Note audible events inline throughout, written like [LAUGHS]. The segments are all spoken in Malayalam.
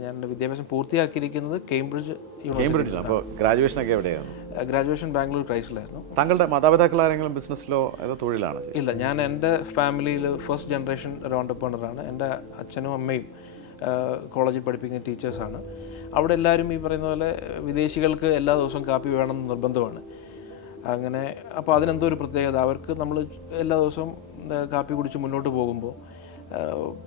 ഞാൻ എന്റെ വിദ്യാഭ്യാസം പൂർത്തിയാക്കിയിരിക്കുന്നത് കേംബ്രിഡ്ജ് കേംബ്രിഡ്ജിൽ അപ്പോൾ ഗ്രാജുവേഷൻ ഒക്കെ എവിടെയായിരുന്നു ഗ്രാജുവേഷൻ ബാംഗ്ലൂർ ക്രൈസിലായിരുന്നു താങ്കളുടെ മാതാപിതാക്കൾ ആരെങ്കിലും ബിസിനസ്സിലോ ഏതോ തൊഴിലാണ് ഇല്ല ഞാൻ എന്റെ ഫാമിലിയിൽ ഫസ്റ്റ് ജനറേഷൻ ഒരു ഓണ്ടർപ്രണറാണ് എന്റെ അച്ഛനും അമ്മയും കോളേജിൽ പഠിപ്പിക്കുന്ന ടീച്ചേഴ്സാണ് അവിടെ എല്ലാവരും ഈ പറയുന്ന പോലെ വിദേശികൾക്ക് എല്ലാ ദിവസവും കാപ്പി വേണം എന്ന് നിർബന്ധമാണ്. അങ്ങനെ അപ്പോൾ അതിനെന്തോ ഒരു പ്രത്യേകത. അവർക്ക് നമ്മൾ എല്ലാ ദിവസവും കാപ്പി കുടിച്ച് മുന്നോട്ട് പോകുമ്പോൾ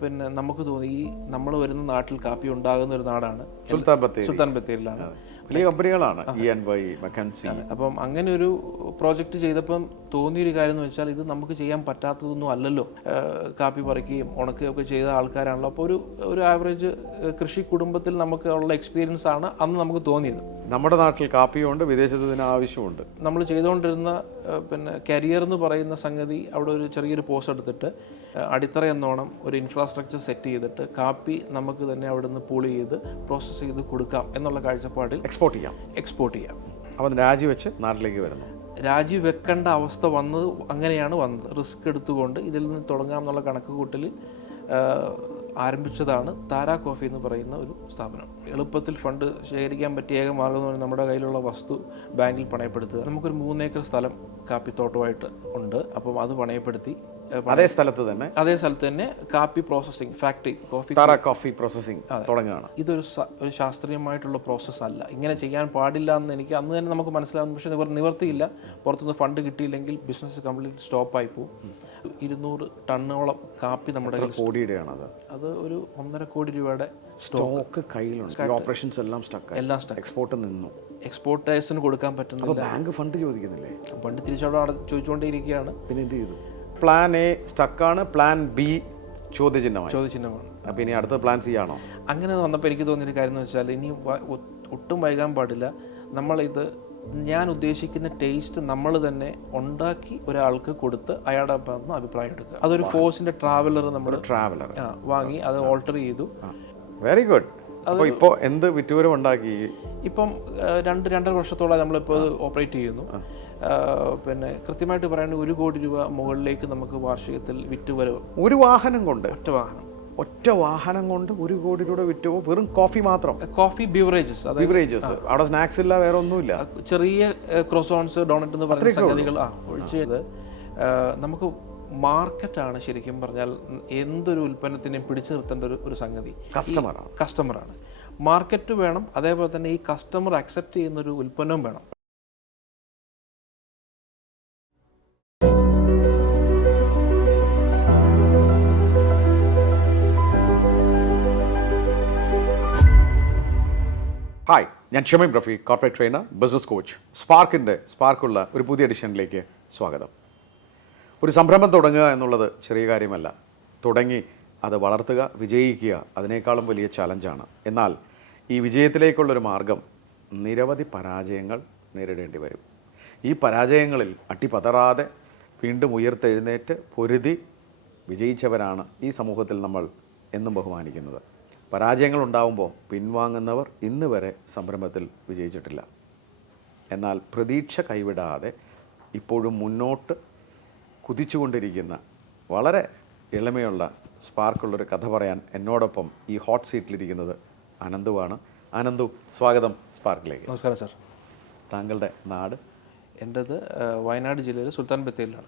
പിന്നെ നമുക്ക് തോന്നി ഈ നമ്മൾ വരുന്ന നാട്ടിൽ കാപ്പി ഉണ്ടാകുന്ന ഒരു നാടാണ് സുൽത്താൻ ബത്തേരി. സുൽത്താൻ ബത്തേരിയിലാണ്. വലിയ കമ്പനികളാണ് ഇ വൈ മക്കൻസി അപ്പം അങ്ങനെ ഒരു പ്രോജക്റ്റ് ചെയ്തപ്പം തോന്നിയൊരു കാര്യം എന്ന് വെച്ചാൽ ഇത് നമുക്ക് ചെയ്യാൻ പറ്റാത്തതൊന്നും അല്ലല്ലോ. കാപ്പി പറിക്കുകയും ഉണക്കുകയും ഒക്കെ ചെയ്ത ആൾക്കാരാണല്ലോ. അപ്പോൾ ഒരു ഒരു ആവറേജ് കൃഷി കുടുംബത്തിൽ നമുക്ക് ഉള്ള എക്സ്പീരിയൻസ് ആണ് അന്ന് നമുക്ക് തോന്നിയത്. നമ്മുടെ നാട്ടിൽ കാപ്പിയുണ്ട് വിദേശത്ത് ഇതിന് ആവശ്യമുണ്ട്. നമ്മൾ ചെയ്തുകൊണ്ടിരുന്ന പിന്നെ കരിയർ എന്ന് പറയുന്ന സംഗതി അവിടെ ഒരു ചെറിയൊരു പോസ്റ്റ് എടുത്തിട്ട് അടിത്തറ എന്നോണം ഒരു ഇൻഫ്രാസ്ട്രക്ചർ സെറ്റ് ചെയ്തിട്ട് കാപ്പി നമുക്ക് തന്നെ അവിടെ നിന്ന് പൂൾ ചെയ്ത് പ്രോസസ്സ് ചെയ്ത് കൊടുക്കാം എന്നുള്ള കാഴ്ചപ്പാടിൽ എക്സ്പോർട്ട് ചെയ്യാം. എക്സ്പോർട്ട് ചെയ്യാം. അപ്പം രാജിവെച്ച് നാട്ടിലേക്ക് വരുന്നു. രാജി വെക്കേണ്ട അവസ്ഥ വന്നത് അങ്ങനെയാണ് വന്നത്. റിസ്ക് എടുത്തുകൊണ്ട് ഇതിൽ നിന്ന് തുടങ്ങാം എന്നുള്ള കണക്ക് കൂട്ടലിൽ ആരംഭിച്ചതാണ് താര കോഫി എന്ന് പറയുന്ന ഒരു സ്ഥാപനം. എളുപ്പത്തിൽ ഫണ്ട് ശേഖരിക്കാൻ പറ്റിയ ഏക മാർഗം എന്ന് പറഞ്ഞാൽ നമ്മുടെ കയ്യിലുള്ള വസ്തു ബാങ്കിൽ പണയപ്പെടുത്തുക. നമുക്കൊരു മൂന്നേക്കർ സ്ഥലം കാപ്പിത്തോട്ടമായിട്ട് ഉണ്ട്. അപ്പം അത് പണയപ്പെടുത്തി അതേ സ്ഥലത്ത് തന്നെ അതേ സ്ഥലത്ത് തന്നെ കാപ്പി processing factory coffee coffee processing തുടങ്ങുകയാണ്. ഇതൊരു ഒരു ശാസ്ത്രീയമായിട്ടുള്ള പ്രോസസ്സ് അല്ല. ഇങ്ങനെ ചെയ്യാൻ പാടില്ല എന്ന് എനിക്ക് അന്ന് തന്നെ നമുക്ക് മനസ്സിലാവുന്നു. പക്ഷെ ഇവർ നിവർത്തിയില്ല. പുറത്തുനിന്ന് ഫണ്ട് കിട്ടിയില്ലെങ്കിൽ ബിസിനസ് കംപ്ലീറ്റ് സ്റ്റോപ്പായി പോകും ഇരുന്നൂറ് ടണ്ണോളം കാപ്പി നമ്മുടെ കോടിയുടെയാണ് അത് അത് ഒരു ഒന്നര കോടി രൂപയുടെ സ്റ്റോക്ക്. കയ്യിലുണ്ട്. ഓപ്പറേഷൻസ് എല്ലാം സ്റ്റക്ക് എല്ലാം സ്റ്റക്ക് എക്സ്പോർട്ട് നിന്നു. എക്സ്പോർട്ടേഴ്സിന് കൊടുക്കാൻ പറ്റുന്നില്ല. ബാങ്ക് ഫണ്ട് ചോദിക്കുന്നില്ലേ? ഫണ്ട് തിരിച്ചവിടെ ചോദിച്ചുകൊണ്ടേയിരിക്കുകയാണ്. പിന്നെ എന്ത് ചെയ്തു? പ്ലാൻ എ സ്റ്റക്കാണ് പ്ലാൻ ബി ചോദ്യചിഹ്നമാണ് ചോദ്യചിഹ്നമാണ്. അപ്പോൾ ഇനി അടുത്ത പ്ലാൻ സി ആണോ? അങ്ങനെ വന്നപ്പോൾ എനിക്ക് തോന്നിയൊരു കാര്യം എന്ന് വെച്ചാൽ ഇനി ഒട്ടും വൈകാൻ പാടില്ല. നമ്മളിത് ഞാൻ ഉദ്ദേശിക്കുന്ന ടേസ്റ്റ് നമ്മൾ തന്നെ ഉണ്ടാക്കി ഒരാൾക്ക് കൊടുത്ത് അയാളുടെ ഭാഗത്ത് അഭിപ്രായം എടുക്കുക. അതൊരു ഫോഴ്സിന്റെ ട്രാവലർ നമ്മൾ ട്രാവലർ വാങ്ങി അത് ഓൾട്ടർ ചെയ്തു. വെരി ഗുഡ് അപ്പോൾ ഇപ്പോൾ എന്ത് വിറ്റുവരം ഉണ്ടാക്കി? ഇപ്പം രണ്ട് രണ്ടര വർഷത്തോളം നമ്മളിപ്പോൾ ഓപ്പറേറ്റ് ചെയ്യുന്നു. പിന്നെ കൃത്യമായിട്ട് പറയുകയാണെങ്കിൽ ഒരു കോടി രൂപ മുകളിലേക്ക് നമുക്ക് വാർഷികത്തിൽ വിറ്റ് വരവ് ഒരു വാഹനം കൊണ്ട് ഒറ്റ വാഹനം. ഒറ്റ വാഹനം കൊണ്ട് ഒരു കോടി രൂപ വിറ്റു വെറും കോഫി മാത്രം? കോഫി ബിവറേജസ് ബീവറേജസ് അവിടെ സ്നാക്സ് ഇല്ല വേറെ ഒന്നുമില്ല. ചെറിയ ക്രോസോൺസ് ഡോണറ്റ് എന്ന് പറയുന്ന സംഗതികൾ ആ ഒഴിച്ച് ചെയ്ത് ആ, നമുക്ക് മാർക്കറ്റാണ് ശരിക്കും പറഞ്ഞാൽ എന്തൊരു ഉൽപ്പന്നത്തിനെയും പിടിച്ചു നിർത്തേണ്ട ഒരു ഒരു സംഗതി. കസ്റ്റമറാണ് കസ്റ്റമറാണ് മാർക്കറ്റ് വേണം അതേപോലെ തന്നെ ഈ കസ്റ്റമർ അക്സെപ്റ്റ് ചെയ്യുന്ന ഒരു ഉൽപ്പന്നവും വേണം. ഞാൻ Shameem Rafi corporate trainer business coach സ്പാർക്കിന്റെ സ്പാർക്കുള്ള ഒരു പുതിയ എഡിഷനിലേക്ക് സ്വാഗതം. ഒരു സംരംഭം തുടങ്ങുക എന്നുള്ളത് ചെറിയ കാര്യമല്ല. തുടങ്ങി അത് വളർത്തുക വിജയിക്കുക അതിനേക്കാളും വലിയ ചലഞ്ചാണ് എന്നാൽ ഈ വിജയത്തിലേക്കുള്ളൊരു മാർഗം നിരവധി പരാജയങ്ങൾ നേരിടേണ്ടി വരും. ഈ പരാജയങ്ങളിൽ അട്ടിപ്പതറാതെ വീണ്ടും ഉയർത്തെഴുന്നേറ്റ് പൊരുതി വിജയിച്ചവരാണ് ഈ സമൂഹത്തിൽ നമ്മൾ എന്നും ബഹുമാനിക്കുന്നത്. പരാജയങ്ങൾ ഉണ്ടാവുമ്പോൾ പിൻവാങ്ങുന്നവർ ഇന്ന് വരെ സംരംഭത്തിൽ വിജയിച്ചിട്ടില്ല. എന്നാൽ പ്രതീക്ഷ കൈവിടാതെ ഇപ്പോഴും മുന്നോട്ട് കുതിച്ചുകൊണ്ടിരിക്കുന്ന വളരെ എളിമയുള്ള സ്പാർക്കുള്ളൊരു കഥ പറയാൻ എന്നോടൊപ്പം ഈ ഹോട്ട് സീറ്റിലിരിക്കുന്നത് അനന്തുവാണ്. അനന്തു സ്വാഗതം സ്പാർക്കിലേക്ക്. നമസ്കാരം സാർ. താങ്കളുടെ നാട്? എന്റെത് വയനാട് ജില്ലയിൽ സുൽത്താൻ ബത്തേരിലാണ്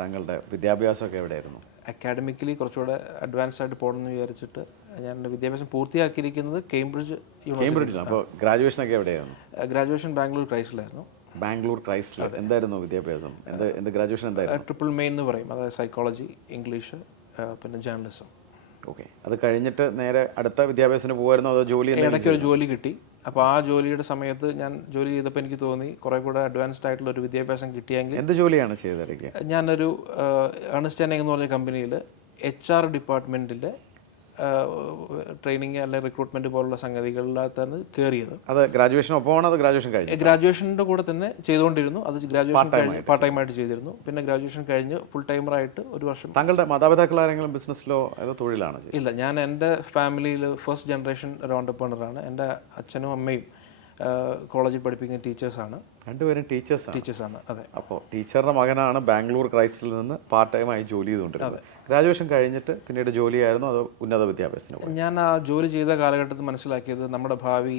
താങ്കളുടെ വിദ്യാഭ്യാസമൊക്കെ എവിടെയായിരുന്നു? അക്കാഡമിക്കലി കുറച്ചുകൂടെ അഡ്വാൻസ് ആയിട്ട് പോകണമെന്ന് വിചാരിച്ചിട്ട് ഞാൻ എന്റെ വിദ്യാഭ്യാസം പൂർത്തിയാക്കിയിരിക്കുന്നത് കേംബ്രിഡ്ജ് യൂണിവേഴ്സിറ്റി അപ്പോൾ ഗ്രാജുവേഷനൊക്കെ എവിടെയായിരുന്നു? ഗ്രാജുവേഷൻ ബാംഗ്ലൂർ ക്രൈസ്റ്റിലായിരുന്നു ബാംഗ്ലൂർ ക്രൈസ്റ്റിൽ എന്തായിരുന്നു വിദ്യാഭ്യാസം? എന്ത് എന്ത് ഗ്രാജുവേഷൻ എന്തായിരുന്നു? ട്രിപ്പിൾ മെയിൻ എന്ന് പറയും. അതായത് സൈക്കോളജി ഇംഗ്ലീഷ് പിന്നെ ജേർണലിസം ഓക്കെ അത് കഴിഞ്ഞിട്ട് നേരെ അടുത്ത വിദ്യാഭ്യാസത്തിന് പോകുമായിരുന്നു അതോ ജോലി ഇടയ്ക്ക് ഒരു ജോലി കിട്ടി. അപ്പോൾ ആ ജോലിയുടെ സമയത്ത് ഞാൻ ജോലി ചെയ്തപ്പോൾ എനിക്ക് തോന്നി കുറേ കൂടെ അഡ്വാൻസ്ഡ് ആയിട്ടുള്ള ഒരു വിദ്യാഭ്യാസം കിട്ടിയെങ്കിൽ എന്ത് ജോലിയാണ് ചെയ്തത് ഞാനൊരു അണസ്റ്റാൻഡിങ് എന്ന് പറഞ്ഞ കമ്പനിയിൽ എച്ച് ആർ ഡിപ്പാർട്ട്മെന്റിലെ ട്രെയിനിങ് അല്ലെങ്കിൽ റിക്രൂട്ട്മെന്റ് പോലുള്ള സംഗതികളിലാണ് കയറിയത് അത് ഗ്രാജുവേഷൻ ഒപ്പമാണ് അത് ഗ്രാജുവേഷൻ കഴിഞ്ഞു? ഗ്രാജുവേഷന്റെ കൂടെ തന്നെ ചെയ്തുകൊണ്ടിരുന്നു. അത് ഗ്രാജുവേഷൻ കഴിഞ്ഞ് പാർട്ട് ടൈമായിട്ട് ചെയ്തിരുന്നു. പിന്നെ ഗ്രാജുവേഷൻ കഴിഞ്ഞ് ഫുൾ ടൈമറായിട്ട് ഒരു വർഷം താങ്കളുടെ മാതാപിതാക്കൾ ആരെങ്കിലും ബിസിനസ്സിലോ അതോ തൊഴിലാണ് ഇല്ല ഞാൻ എന്റെ ഫാമിലിയിൽ ഫസ്റ്റ് ജനറേഷൻ ഒരു ഓണ്ടർപ്രണറാണ് എന്റെ അച്ഛനും അമ്മയും കോളേജിൽ പഠിപ്പിക്കുന്ന ടീച്ചേഴ്സാണ് രണ്ടുപേരും ടീച്ചേഴ്സ് ടീച്ചേഴ്സാണ് അതെ. അപ്പോൾ ടീച്ചറുടെ മകനാണ് ബാംഗ്ലൂർ ക്രൈസ്റ്റിൽ നിന്ന് പാർട്ട് ടൈമായി ജോലി ചെയ്തുകൊണ്ടിരുന്നത്. ഗ്രാജുവേഷൻ കഴിഞ്ഞിട്ട് പിന്നീട് ജോലിയായിരുന്നു അതോ ഉന്നത വിദ്യാഭ്യാസത്തിന് ഞാൻ ആ ജോലി ചെയ്ത കാലഘട്ടത്തിൽ മനസ്സിലാക്കിയത് നമ്മുടെ ഭാവി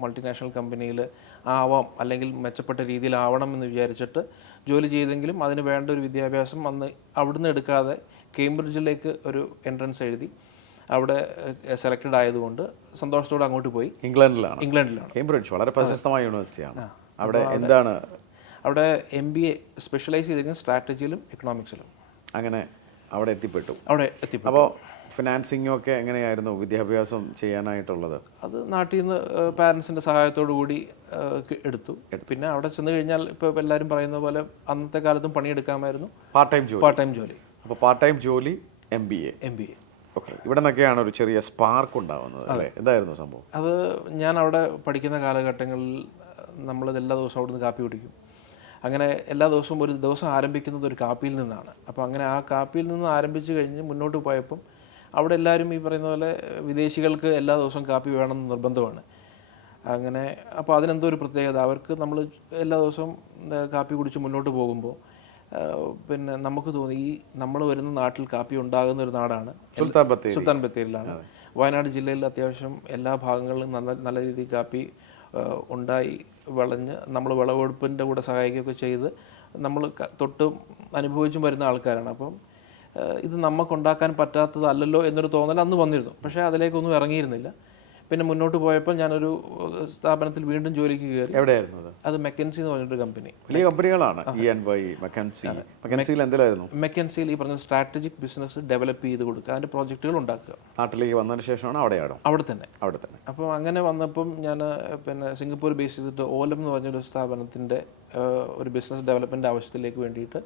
മൾട്ടിനാഷണൽ കമ്പനിയിൽ ആവാം അല്ലെങ്കിൽ മെച്ചപ്പെട്ട രീതിയിൽ രീതിയിലാവണം എന്ന് വിചാരിച്ചിട്ട് ജോലി ചെയ്തെങ്കിലും അതിന് വേണ്ട ഒരു വിദ്യാഭ്യാസം അന്ന് അവിടുന്ന് എടുക്കാതെ കേംബ്രിഡ്ജിലേക്ക് ഒരു എൻട്രൻസ് എഴുതി അവിടെ സെലക്റ്റഡ് ആയതുകൊണ്ട് സന്തോഷത്തോടെ അങ്ങോട്ട് പോയി. ഇംഗ്ലണ്ടിലാണ്. ഇംഗ്ലണ്ടിലാണ്. കേംബ്രിഡ്ജ് വളരെ പ്രശസ്തമായ യൂണിവേഴ്സിറ്റിയാണ് അവിടെ എന്താണ്? അവിടെ എം ബി എ സ്പെഷ്യലൈസ് ചെയ്തിരിക്കുന്നത് സ്ട്രാറ്റജിയിലും എക്കണോമിക്സിലും അങ്ങനെ അവിടെ എത്തിപ്പെട്ടു. അവിടെ എത്തിപ്പെട്ടു. അപ്പോൾ ഫിനാൻസിങ്ങും ഒക്കെ എങ്ങനെയായിരുന്നു വിദ്യാഭ്യാസം ചെയ്യാനായിട്ടുള്ളത്? അത് നാട്ടിൽ നിന്ന് പാരൻസിന്റെ സഹായത്തോടു കൂടി എടുത്തു. പിന്നെ അവിടെ ചെന്ന് കഴിഞ്ഞാൽ ഇപ്പോൾ എല്ലാവരും പറയുന്ന പോലെ അന്നത്തെ കാലത്തും പണിയെടുക്കാമായിരുന്നു. പാർട്ട് ടൈം ജോലി. പാർട്ട് ടൈം ജോലി. അപ്പോൾ പാർട്ട് ടൈം ജോലി M B A M B A okay ഇവിടെ നിന്നൊക്കെയാണ് ഒരു ചെറിയ സ്പാർക്ക് ഉണ്ടാവുന്നത് അല്ലേ? എന്തായിരുന്നു സംഭവം? അത് ഞാൻ അവിടെ പഠിക്കുന്ന കാലഘട്ടങ്ങളിൽ നമ്മൾ എല്ലാ ദിവസവും അവിടുന്ന് കാപ്പി കുടിക്കും. അങ്ങനെ എല്ലാ ദിവസവും ഒരു ദിവസം ആരംഭിക്കുന്നത് ഒരു കാപ്പിയിൽ നിന്നാണ്. അപ്പോൾ അങ്ങനെ ആ കാപ്പിയിൽ നിന്ന് ആരംഭിച്ച് കഴിഞ്ഞ് മുന്നോട്ട് പോയപ്പം അവിടെ എല്ലാവരും ഈ പറയുന്ന പോലെ വിദേശികൾക്ക് എല്ലാ ദിവസവും കാപ്പി വേണമെന്ന് നിർബന്ധമാണ്. അങ്ങനെ അപ്പോൾ അതിനെന്തോ ഒരു പ്രത്യേകത. അവർക്ക് നമ്മൾ എല്ലാ ദിവസവും കാപ്പി കുടിച്ച് മുന്നോട്ട് പോകുമ്പോൾ പിന്നെ നമുക്ക് തോന്നി ഈ നമ്മൾ വരുന്ന നാട്ടിൽ കാപ്പി ഉണ്ടാകുന്ന ഒരു നാടാണ്. സുൽത്താൻ ബത്തേരി. സുൽത്താൻ ബത്തേരിയിലാണ്. വയനാട് ജില്ലയിൽ അത്യാവശ്യം എല്ലാ ഭാഗങ്ങളിലും നല്ല നല്ല രീതിയിൽ കാപ്പി ഉണ്ടായി. വിളഞ്ഞ് നമ്മൾ വിളവെടുപ്പിന്റെ കൂടെ സഹായിക്കുകയൊക്കെ ചെയ്ത് നമ്മൾ തൊട്ട് അനുഭവിച്ചും വരുന്ന ആൾക്കാരാണ്. അപ്പം ഇത് നമുക്കുണ്ടാക്കാൻ പറ്റാത്തതല്ലല്ലോ എന്നൊരു തോന്നൽ അന്ന് വന്നിരുന്നു. പക്ഷേ അതിലേക്കൊന്നും ഇറങ്ങിയിരുന്നില്ല. പിന്നെ മുന്നോട്ട് പോയപ്പോൾ ഞാനൊരു സ്ഥാപനത്തിൽ വീണ്ടും ജോലിക്ക് കയറി. എവിടെയായിരുന്നു അത്? അത് മെക്കൻസി എന്ന് പറഞ്ഞിട്ട് കമ്പനി. വലിയ കമ്പനികളാണ് ഇ എൻ വൈ മെക്കൻസി. മെക്കൻസിയിൽ എന്തിലായിരുന്നു? മെക്കൻസിയിൽ ഈ പറഞ്ഞ സ്ട്രാറ്റജിക് ബിസിനസ് ഡെവലപ്പ് ചെയ്ത് കൊടുക്കുക. അതിന്റെ പ്രോജക്റ്റുകൾ ഉണ്ടാക്കുക. നാട്ടിലേക്ക് വന്നതിന് ശേഷമാണ് അവിടെയാണോ അവിടെ തന്നെ. അവിടെ തന്നെ. അപ്പോൾ അങ്ങനെ വന്നപ്പം ഞാൻ പിന്നെ സിംഗപ്പൂർ ബേസ് ചെയ്തിട്ട് ഓലം എന്ന് പറഞ്ഞൊരു സ്ഥാപനത്തിന്റെ ഒരു ബിസിനസ് ഡെവലപ്മെന്റ് ആവശ്യത്തിലേക്ക് വേണ്ടിയിട്ട്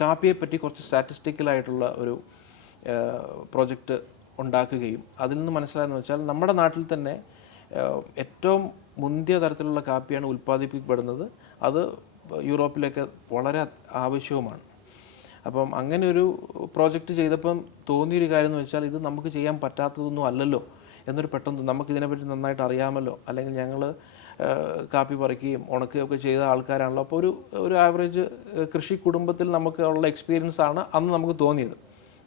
കാപ്പിയെ പറ്റി കുറച്ച് സ്റ്റാറ്റിസ്റ്റിക്കലായിട്ടുള്ള ഒരു പ്രോജക്റ്റ് ഉണ്ടാക്കുകയും അതിൽ നിന്ന് മനസ്സിലായെന്ന് വെച്ചാൽ നമ്മുടെ നാട്ടിൽ തന്നെ ഏറ്റവും മുന്തിയ തരത്തിലുള്ള കാപ്പിയാണ് ഉൽപ്പാദിപ്പിക്കപ്പെടുന്നത്. അത് യൂറോപ്പിലേക്ക് വളരെ ആവശ്യവുമാണ്. അപ്പം അങ്ങനെ ഒരു പ്രോജക്റ്റ് ചെയ്തപ്പം തോന്നിയൊരു കാര്യം എന്ന് വെച്ചാൽ ഇത് നമുക്ക് ചെയ്യാൻ പറ്റാത്തതൊന്നും അല്ലല്ലോ എന്നൊരു പെട്ടെന്ന് നമുക്കിതിനെപ്പറ്റി നന്നായിട്ട് അറിയാമല്ലോ. അല്ലെങ്കിൽ ഞങ്ങൾ കാപ്പി പറിക്കുകയും ഉണക്കുകയും ഒക്കെ ചെയ്ത ആൾക്കാരാണല്ലോ. അപ്പോൾ ഒരു ഒരു ആവറേജ് കൃഷി കുടുംബത്തിൽ നമുക്ക് ഉള്ള എക്സ്പീരിയൻസ് ആണ് അന്ന് നമുക്ക് തോന്നിയത്.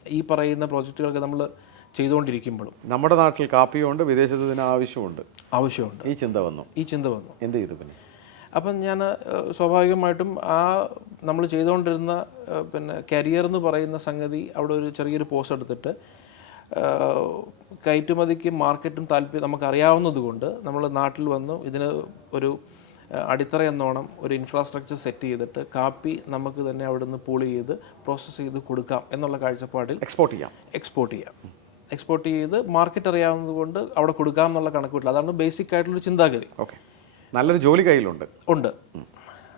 ഈ പറയുന്ന പ്രോജക്റ്റുകളൊക്കെ നമ്മൾ ചെയ്തുകൊണ്ടിരിക്കുമ്പോഴും. നമ്മുടെ നാട്ടിൽ കാപ്പിയുണ്ട് വിദേശത്ത് ഇതിന് ആവശ്യമുണ്ട്. ആവശ്യമുണ്ട്. ഈ ചിന്ത വന്നു. ഈ ചിന്ത വന്നു. എന്ത് ചെയ്തു പിന്നെ? അപ്പം ഞാൻ സ്വാഭാവികമായിട്ടും ആ നമ്മൾ ചെയ്തുകൊണ്ടിരുന്ന പിന്നെ കരിയർ എന്ന് പറയുന്ന സംഗതി അവിടെ ഒരു ചെറിയൊരു പോസ്റ്റ് എടുത്തിട്ട് കയറ്റുമതിക്ക് മാർക്കറ്റും താല്പര്യം നമുക്കറിയാവുന്നതുകൊണ്ട് കൊണ്ട് നമ്മൾ നാട്ടിൽ വന്നു. ഇതിന് ഒരു അടിത്തറ എന്നോണം ഒരു ഇൻഫ്രാസ്ട്രക്ചർ സെറ്റ് ചെയ്തിട്ട് കാപ്പി നമുക്ക് തന്നെ അവിടെ നിന്ന് പൂൾ ചെയ്ത് പ്രോസസ്സ് ചെയ്ത് കൊടുക്കാം എന്നുള്ള കാഴ്ചപ്പാടിൽ എക്സ്പോർട്ട് ചെയ്യാം. എക്സ്പോർട്ട് ചെയ്യാം. എക്സ്പോർട്ട് ചെയ്ത് മാർക്കറ്റ് അറിയാവുന്നത് കൊണ്ട് അവിടെ കൊടുക്കാം എന്നുള്ള കണക്ക് വീട്ടിൽ അതാണ് ബേസിക് ആയിട്ടുള്ള ചിന്താഗതി. ഓക്കെ നല്ലൊരു ജോലി കയ്യിലുണ്ട്. ഉണ്ട്.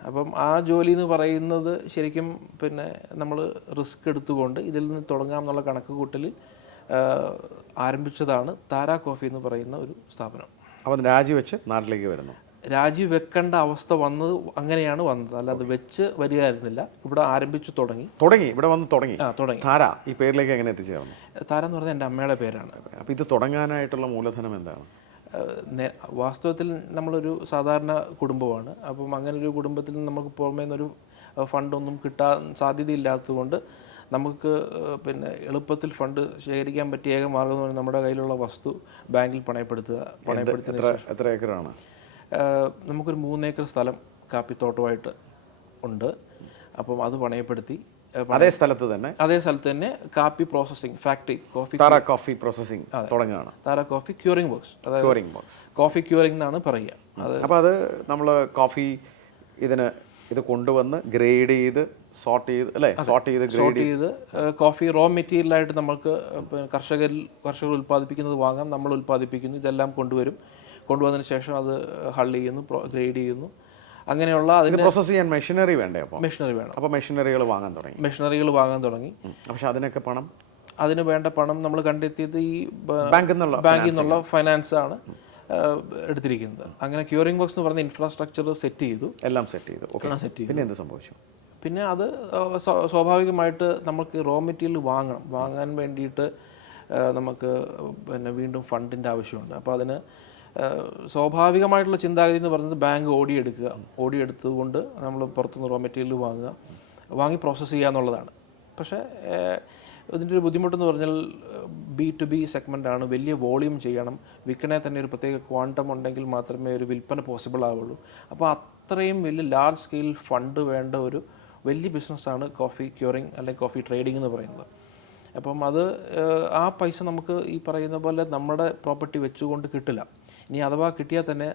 അപ്പം ആ ജോലി എന്ന് പറയുന്നത് ശരിക്കും പിന്നെ നമ്മൾ റിസ്ക് എടുത്തുകൊണ്ട് ഇതിൽ നിന്ന് തുടങ്ങാം എന്നുള്ള കണക്ക് കൂട്ടൽ ആരംഭിച്ചതാണ് താര കോഫി എന്ന് പറയുന്ന ഒരു സ്ഥാപനം. അപ്പം രാജിവെച്ച് നാട്ടിലേക്ക് വരുന്നു. രാജിവെക്കേണ്ട അവസ്ഥ വന്നത് അങ്ങനെയാണ് വന്നത്. അല്ലാതെ വെച്ച് വരികയായിരുന്നില്ല. ഇവിടെ ആരംഭിച്ചു തുടങ്ങി. തുടങ്ങി. ഇവിടെ വന്ന് തുടങ്ങി. ആ തുടങ്ങി. താര ഈ പേരിലേക്ക് എങ്ങനെ എത്തിച്ചേർന്നു? താര എന്ന് പറഞ്ഞാൽ എന്റെ അമ്മയുടെ പേരാണ്. അപ്പോൾ ഇത് തുടങ്ങാനായിട്ടുള്ള മൂലധനം എന്താണ്? വാസ്തവത്തിൽ നമ്മളൊരു സാധാരണ കുടുംബമാണ്. അപ്പം അങ്ങനെ ഒരു കുടുംബത്തിൽ നിന്ന് നമുക്ക് പുറമേ നിന്നൊരു ഫണ്ടൊന്നും കിട്ടാൻ സാധ്യതയില്ലാത്തതുകൊണ്ട് നമുക്ക് പിന്നെ എളുപ്പത്തിൽ ഫണ്ട് ശേഖരിക്കാൻ പറ്റിയ ഏക മാർഗം എന്ന് പറഞ്ഞാൽ നമ്മുടെ കയ്യിലുള്ള വസ്തു ബാങ്കിൽ പണയപ്പെടുത്തുക പണയപ്പെടുത്തുന്ന എത്ര ഏക്കറാണ്? നമുക്കൊരു മൂന്നേക്കർ സ്ഥലം കാപ്പിത്തോട്ടമായിട്ട് ഉണ്ട്. അപ്പം അത് പണയപ്പെടുത്തി അതേ സ്ഥലത്ത് തന്നെ? അതേ സ്ഥലത്ത് തന്നെ കാപ്പി processing factory coffee Thara coffee processing തുടങ്ങുകയാണ്. Thara coffee curing box curing box coffee curing എന്നാണ് പറയുക. അപ്പോൾ അത് നമ്മൾ കോഫി ഇതിന് ഇത് കൊണ്ടുവന്ന് ഗ്രേഡ് ചെയ്ത് സോർട്ട് ചെയ്ത് അല്ലേ? സോർട്ട് ചെയ്ത് ഗ്രേഡ് ചെയ്ത്. കോഫി റോ മെറ്റീരിയലായിട്ട് നമുക്ക് കർഷകരിൽ കർഷകർ ഉൽപ്പാദിപ്പിക്കുന്നത് വാങ്ങാം നമ്മൾ ഉൽപ്പാദിപ്പിക്കുന്നു ഇതെല്ലാം കൊണ്ടുവരും. കൊണ്ടുവന്നതിന് ശേഷം അത് ഹൾ ചെയ്യുന്നു ഗ്രേഡ് ചെയ്യുന്നു. അങ്ങനെയുള്ള അതിന് പ്രോസസ്സ് ചെയ്യാൻ മെഷീനറി വേണ്ടേ അപ്പോൾ മെഷീനറി വേണം. അപ്പോൾ മെഷീനറികൾ വാങ്ങാൻ തുടങ്ങി. മെഷീനറികൾ വാങ്ങാൻ തുടങ്ങി. പക്ഷേ അതിനൊക്കെ പണം? അതിന് വേണ്ട പണം നമ്മൾ കണ്ടെത്തിയത് ഈ ബാങ്കിൽ നിന്നുള്ള ബാങ്കിൽ നിന്നുള്ള ഫൈനാൻസ് ആണ്. എടുത്തിരിക്കുന്നത്. അങ്ങനെ ക്യൂറിംഗ് ബോക്സ് എന്ന് പറഞ്ഞ ഇൻഫ്രാസ്ട്രക്ചർ സെറ്റ് ചെയ്തു. എല്ലാം സെറ്റ് ചെയ്തു. ഓക്കെ സെറ്റ് ചെയ്തു. പിന്നെ എന്ത് സംഭവിച്ചു? പിന്നെ അത് സ്വാഭാവികമായിട്ട് നമുക്ക് റോ മെറ്റീരിയൽ വാങ്ങണം. വാങ്ങാൻ വേണ്ടിയിട്ട് നമുക്ക് പിന്നെ വീണ്ടും ഫണ്ടിന്റെ ആവശ്യമുണ്ട്. അപ്പോൾ അതിന് സ്വാഭാവികമായിട്ടുള്ള ചിന്താഗതി എന്ന് പറയുന്നത് ബാങ്ക് ഓടിയെടുക്കുക ഓടിയെടുത്തുകൊണ്ട് നമ്മൾ പുറത്തുനിന്ന് റോ മെറ്റീരിയൽ വാങ്ങുക. വാങ്ങി പ്രോസസ്സ് ചെയ്യുക എന്നുള്ളതാണ്. പക്ഷേ ഇതിന്റെ ഒരു ബുദ്ധിമുട്ടെന്ന് പറഞ്ഞാൽ ബി ടു ബി സെഗ്മെന്റ് ആണ്. വലിയ വോളിയം ചെയ്യണം. വിൽക്കണേ തന്നെ ഒരു പ്രത്യേക ക്വാണ്ടം ഉണ്ടെങ്കിൽ മാത്രമേ ഒരു വിൽപ്പന പോസിബിൾ ആവുള്ളൂ. അപ്പോൾ അത്രയും വലിയ ലാർജ് സ്കെയിൽ ഫണ്ട് വേണ്ട ഒരു വലിയ ബിസിനസ്സാണ് കോഫി ക്യൂറിങ് അല്ലെങ്കിൽ കോഫി ട്രേഡിംഗ് എന്ന് പറയുന്നത്. അപ്പം അത് ആ പൈസ നമുക്ക് ഈ പറയുന്ന പോലെ നമ്മുടെ പ്രോപ്പർട്ടി വെച്ചുകൊണ്ട് കിട്ടില്ല. ഇനി അഥവാ കിട്ടിയാൽ തന്നെ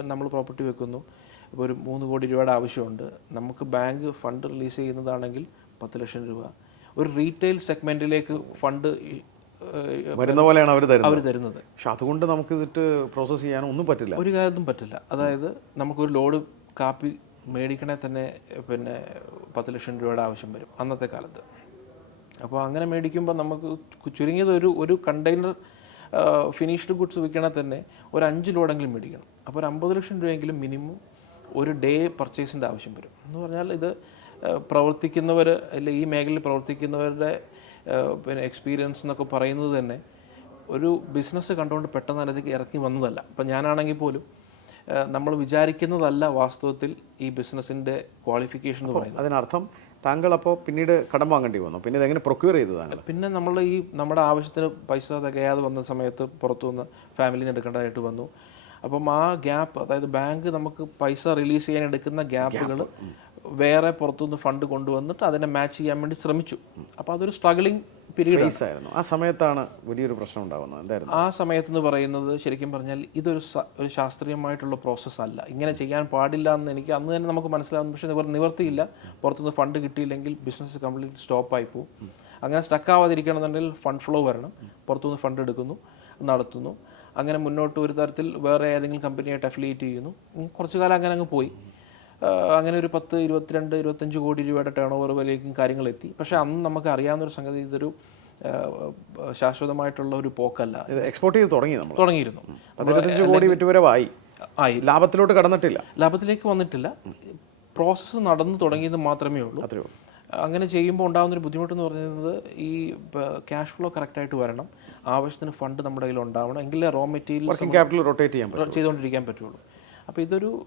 നമ്മൾ പ്രോപ്പർട്ടി വെക്കുന്നു. ഇപ്പോൾ ഒരു മൂന്ന് കോടി രൂപയുടെ ആവശ്യമുണ്ട്. നമുക്ക് ബാങ്ക് ഫണ്ട് റിലീസ് ചെയ്യുന്നതാണെങ്കിൽ പത്ത് ലക്ഷം രൂപ. ഒരു റീറ്റെയിൽ സെഗ്മെന്റിലേക്ക് ഫണ്ട് വരുന്ന പോലെയാണ് അവർ തരുന്നത്. അവർ തരുന്നത്. പക്ഷെ അതുകൊണ്ട് നമുക്ക് ഇതിട്ട് പ്രോസസ്സ് ചെയ്യാൻ ഒന്നും പറ്റില്ല. ഒരു കാര്യത്തും പറ്റില്ല. അതായത് നമുക്കൊരു ലോഡ് കാപ്പി മേടിക്കണേ തന്നെ പിന്നെ പത്ത് ലക്ഷം രൂപയുടെ ആവശ്യം വരും അന്നത്തെ കാലത്ത്. അപ്പോൾ അങ്ങനെ മേടിക്കുമ്പോൾ നമുക്ക് ചുരുങ്ങിയത് ഒരു ഒരു കണ്ടെയ്നർ ഫിനിഷ്ഡ് ഗുഡ്സ് വിൽക്കണേ തന്നെ ഒരു അഞ്ച് ലോഡെങ്കിലും മേടിക്കണം. അപ്പോൾ ഒരു അമ്പത് ലക്ഷം രൂപയെങ്കിലും മിനിമം ഒരു ഡേ പർച്ചേസിന്റെ ആവശ്യം വരും. എന്ന് പറഞ്ഞാൽ ഇത് പ്രവർത്തിക്കുന്നവർ അല്ലെ ഈ മേഖലയിൽ പ്രവർത്തിക്കുന്നവരുടെ പിന്നെ എക്സ്പീരിയൻസ് എന്നൊക്കെ പറയുന്നത് തന്നെ ഒരു ബിസിനസ് കണ്ടുകൊണ്ട് പെട്ടെന്ന് അതിലേക്ക് ഇറക്കി വന്നതല്ല. അപ്പം ഞാനാണെങ്കിൽ പോലും നമ്മൾ വിചാരിക്കുന്നതല്ല വാസ്തവത്തിൽ ഈ ബിസിനസ്സിന്റെ ക്വാളിഫിക്കേഷൻ എന്ന് പറയുന്നത്. അതിനർത്ഥം താങ്കൾ അപ്പോൾ പിന്നീട് കടം വാങ്ങേണ്ടി വന്നു. പിന്നെ ഇതെങ്ങനെ പ്രൊക്യൂർ ചെയ്തു താങ്കൾ പിന്നെ നമ്മൾ ഈ നമ്മുടെ ആവശ്യത്തിന് പൈസ തികയാതെ വന്ന സമയത്ത് പുറത്തുനിന്ന് ഫാമിലിന് എടുക്കേണ്ടതായിട്ട് വന്നു. അപ്പം ആ ഗ്യാപ്പ് അതായത് ബാങ്ക് നമുക്ക് പൈസ റിലീസ് ചെയ്യാൻ എടുക്കുന്ന ഗ്യാപ്പുകൾ വേറെ പുറത്തുനിന്ന് ഫണ്ട് കൊണ്ടുവന്നിട്ട് അതിനെ മാച്ച് ചെയ്യാൻ വേണ്ടി ശ്രമിച്ചു. അപ്പോൾ അതൊരു സ്ട്രഗിളിങ് പീരീഡ് ഫേസ് ആയിരുന്നു ആ സമയത്താണ് വലിയൊരു പ്രശ്നം ഉണ്ടാകുന്നത്. എന്തായിരുന്നു? ആ സമയത്ത് എന്ന് പറയുന്നത് ശരിക്കും പറഞ്ഞാൽ ഇതൊരു ഒരു ശാസ്ത്രീയമായിട്ടുള്ള പ്രോസസ്സ് അല്ല. ഇങ്ങനെ ചെയ്യാൻ പാടില്ല എന്ന് എനിക്ക് അന്ന് തന്നെ നമുക്ക് മനസ്സിലാവുന്നു. പക്ഷേ നിവർ നിവർത്തിയില്ല. പുറത്തുനിന്ന് ഫണ്ട് കിട്ടിയില്ലെങ്കിൽ ബിസിനസ് കംപ്ലീറ്റ് സ്റ്റോപ്പായി പോകും അങ്ങനെ സ്റ്റക്ക് ആവാതിരിക്കണമെന്നുണ്ടെങ്കിൽ ഫണ്ട് ഫ്ലോ വരണം. പുറത്തുനിന്ന് ഫണ്ട് എടുക്കുന്നു നടത്തുന്നു. അങ്ങനെ മുന്നോട്ട് ഒരു തരത്തിൽ വേറെ ഏതെങ്കിലും കമ്പനിയായിട്ട് അഫിലിയേറ്റ് ചെയ്യുന്നു. കുറച്ചു കാലം അങ്ങനെ അങ്ങ് പോയി. അങ്ങനെ ഒരു പത്ത് ഇരുപത്തിരണ്ട് ഇരുപത്തഞ്ച് കോടി രൂപയുടെ ടേൺ ഓവർ വിലയ്ക്കും കാര്യങ്ങളെത്തി. പക്ഷേ അന്ന് നമുക്ക് അറിയാവുന്നൊരു സംഗതി ഇതൊരു ശാശ്വതമായിട്ടുള്ള ഒരു പോക്കല്ല. ഇത് എക്സ്പോർട്ട് ചെയ്ത് തുടങ്ങി നമ്മൾ തുടങ്ങിയിരുന്നു. പത്തിരുപത്തഞ്ച് കോടി വിറ്റുവരവായി. ആയി. ലാഭത്തിലോട്ട് കടന്നിട്ടില്ല. ലാഭത്തിലേക്ക് വന്നിട്ടില്ല. പ്രോസസ്സ് നടന്നു തുടങ്ങിയത് മാത്രമേ ഉള്ളൂ. അത്രേ ഉള്ളൂ. അങ്ങനെ ചെയ്യുമ്പോൾ ഉണ്ടാകുന്ന ഒരു ബുദ്ധിമുട്ടെന്ന് പറയുന്നത് ഈ ക്യാഷ് ഫ്ലോ കറക്റ്റായിട്ട് വരണം. ആവശ്യത്തിന് ഫണ്ട് നമ്മുടെ കയ്യിൽ ഉണ്ടാവണം എങ്കിലേ റോ മെറ്റീരിയൽ ക്യാപിറ്റൽ റൊട്ടേറ്റ് ചെയ്യാൻ ചെയ്തുകൊണ്ടിരിക്കാൻ പറ്റുള്ളൂ. അപ്പോൾ ഇതൊരു